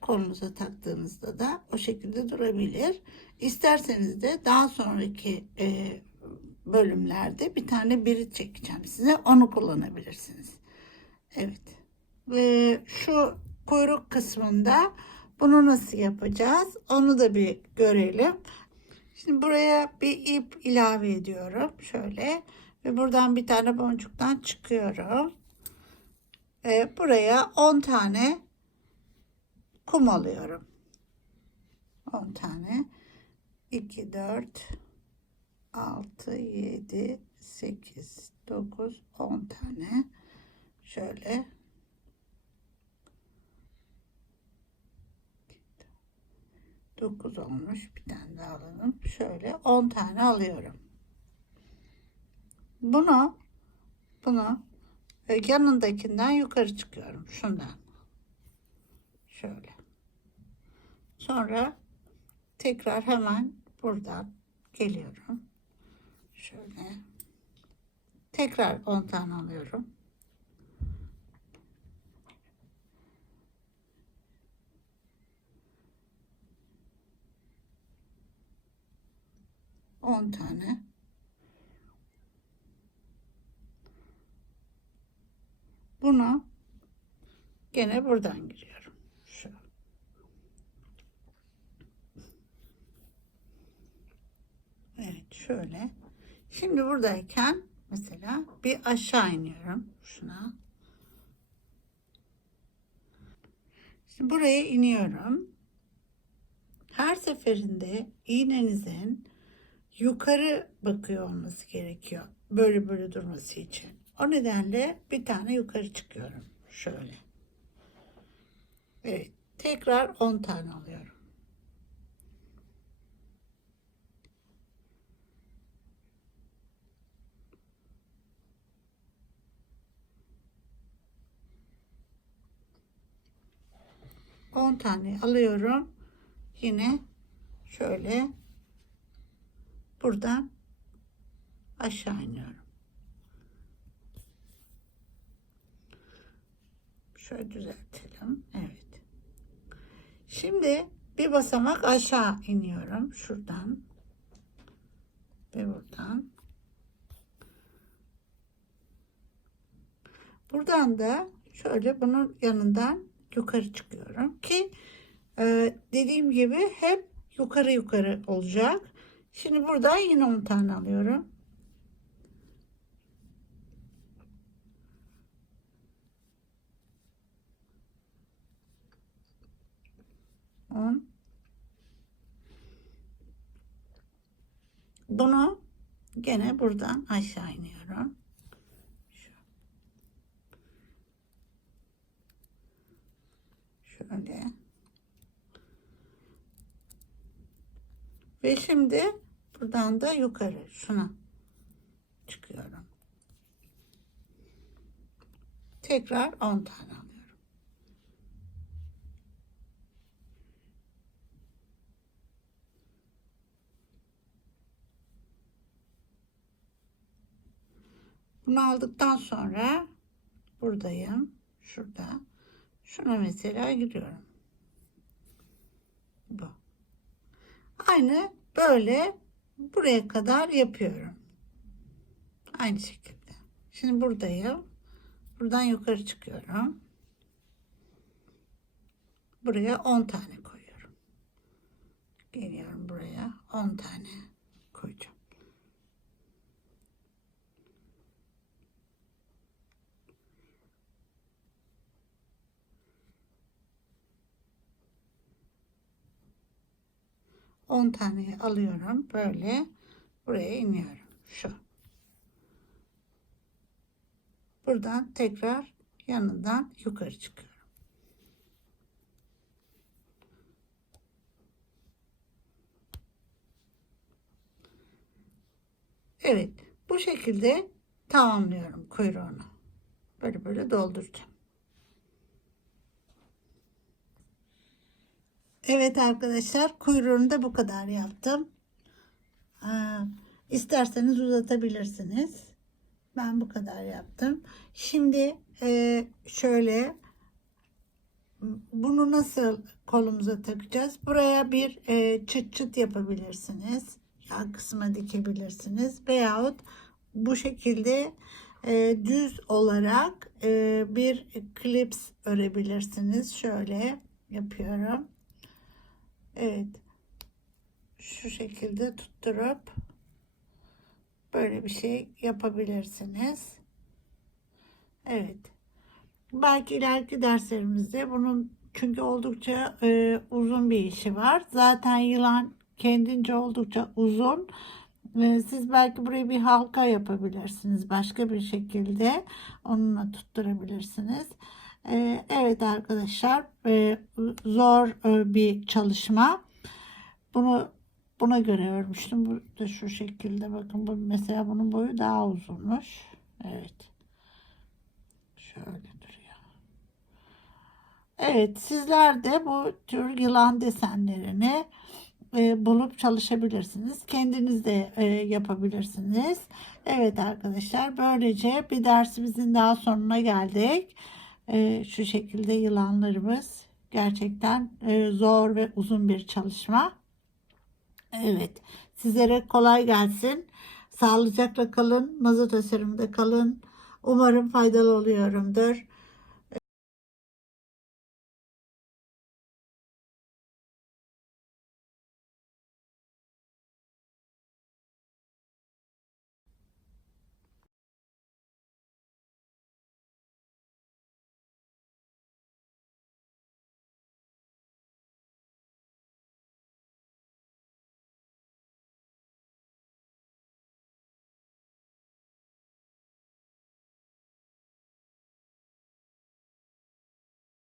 kolunuza taktığınızda da o şekilde durabilir. İsterseniz de daha sonraki bölümlerde bir tane birit çekeceğim size. Onu kullanabilirsiniz. Evet. Ve şu kuyruk kısmında bunu nasıl yapacağız? Onu da bir görelim. Şimdi buraya bir ip ilave ediyorum. Şöyle. Ve buradan bir tane boncuktan çıkıyorum. Buraya 10 tane kum alıyorum. 10 tane. 2, 4, 6, 7, 8, 9, 10 tane. Şöyle. 9 olmuş. Bir tane daha alalım. Şöyle 10 tane alıyorum. Bunu yanındakinden yukarı çıkıyorum. Şundan. Şöyle. Sonra tekrar hemen buradan geliyorum. Şöyle. Tekrar 10 tane alıyorum. On tane. Bunu gene buradan giriyorum. Şu. Evet, şöyle. Şimdi buradayken mesela bir aşağı iniyorum. Şuna. Şimdi buraya iniyorum. Her seferinde iğnenizin yukarı bakıyor olması gerekiyor. Böyle durması için. O nedenle bir tane yukarı çıkıyorum. Şöyle. Evet. Tekrar 10 tane alıyorum. On tane alıyorum. Yine şöyle buradan aşağı iniyorum. Şöyle düzeltelim. Evet. Şimdi bir basamak aşağı iniyorum. Şuradan ve buradan. Buradan da şöyle bunun yanından yukarı çıkıyorum ki dediğim gibi hep yukarı olacak. Şimdi buradan yine 10 tane alıyorum. 10. Bunu gene buradan aşağı iniyorum. Şöyle. Ve şimdi buradan da yukarı şuna çıkıyorum. Tekrar 10 tane alıyorum. Bunu aldıktan sonra buradayım. Şurada. Şuna mesela giriyorum. Bu. Aynı böyle buraya kadar yapıyorum. Aynı şekilde. Şimdi buradayım. Buradan yukarı çıkıyorum. Buraya 10 tane koyuyorum. Geliyorum buraya. 10 tane koyacağım. On taneyi alıyorum. Böyle buraya iniyorum. Şu. Buradan tekrar yanından yukarı çıkıyorum. Evet. Bu şekilde tamamlıyorum kuyruğunu. Böyle böyle dolduracağım. Evet arkadaşlar, kuyruğunu da bu kadar yaptım. İsterseniz uzatabilirsiniz. Ben bu kadar yaptım. Şimdi şöyle bunu nasıl kolumuza takacağız? Buraya bir çıt çıt yapabilirsiniz. Yan kısma dikebilirsiniz. Veyahut bu şekilde düz olarak bir klips örebilirsiniz. Şöyle yapıyorum. Evet. Şu şekilde tutturup böyle bir şey yapabilirsiniz. Evet. Belki ileriki derslerimizde bunun, çünkü oldukça uzun bir işi var. Zaten yılan kendince oldukça uzun. Siz belki buraya bir halka yapabilirsiniz. Başka bir şekilde onunla tutturabilirsiniz. Evet arkadaşlar, zor bir çalışma. Bunu buna göre örmüştüm. Bu da şu şekilde, bakın bu mesela, bunun boyu daha uzunmuş. Evet. Şöyle duruyor. Evet, sizler de bu tür yılan desenlerini bulup çalışabilirsiniz. Kendiniz de yapabilirsiniz. Evet arkadaşlar, böylece bir dersimizin daha sonuna geldik. Şu şekilde yılanlarımız gerçekten zor ve uzun bir çalışma. Evet, sizlere kolay gelsin. Sağlıcakla kalın. Mazot eserimde kalın. Umarım faydalı oluyorumdur.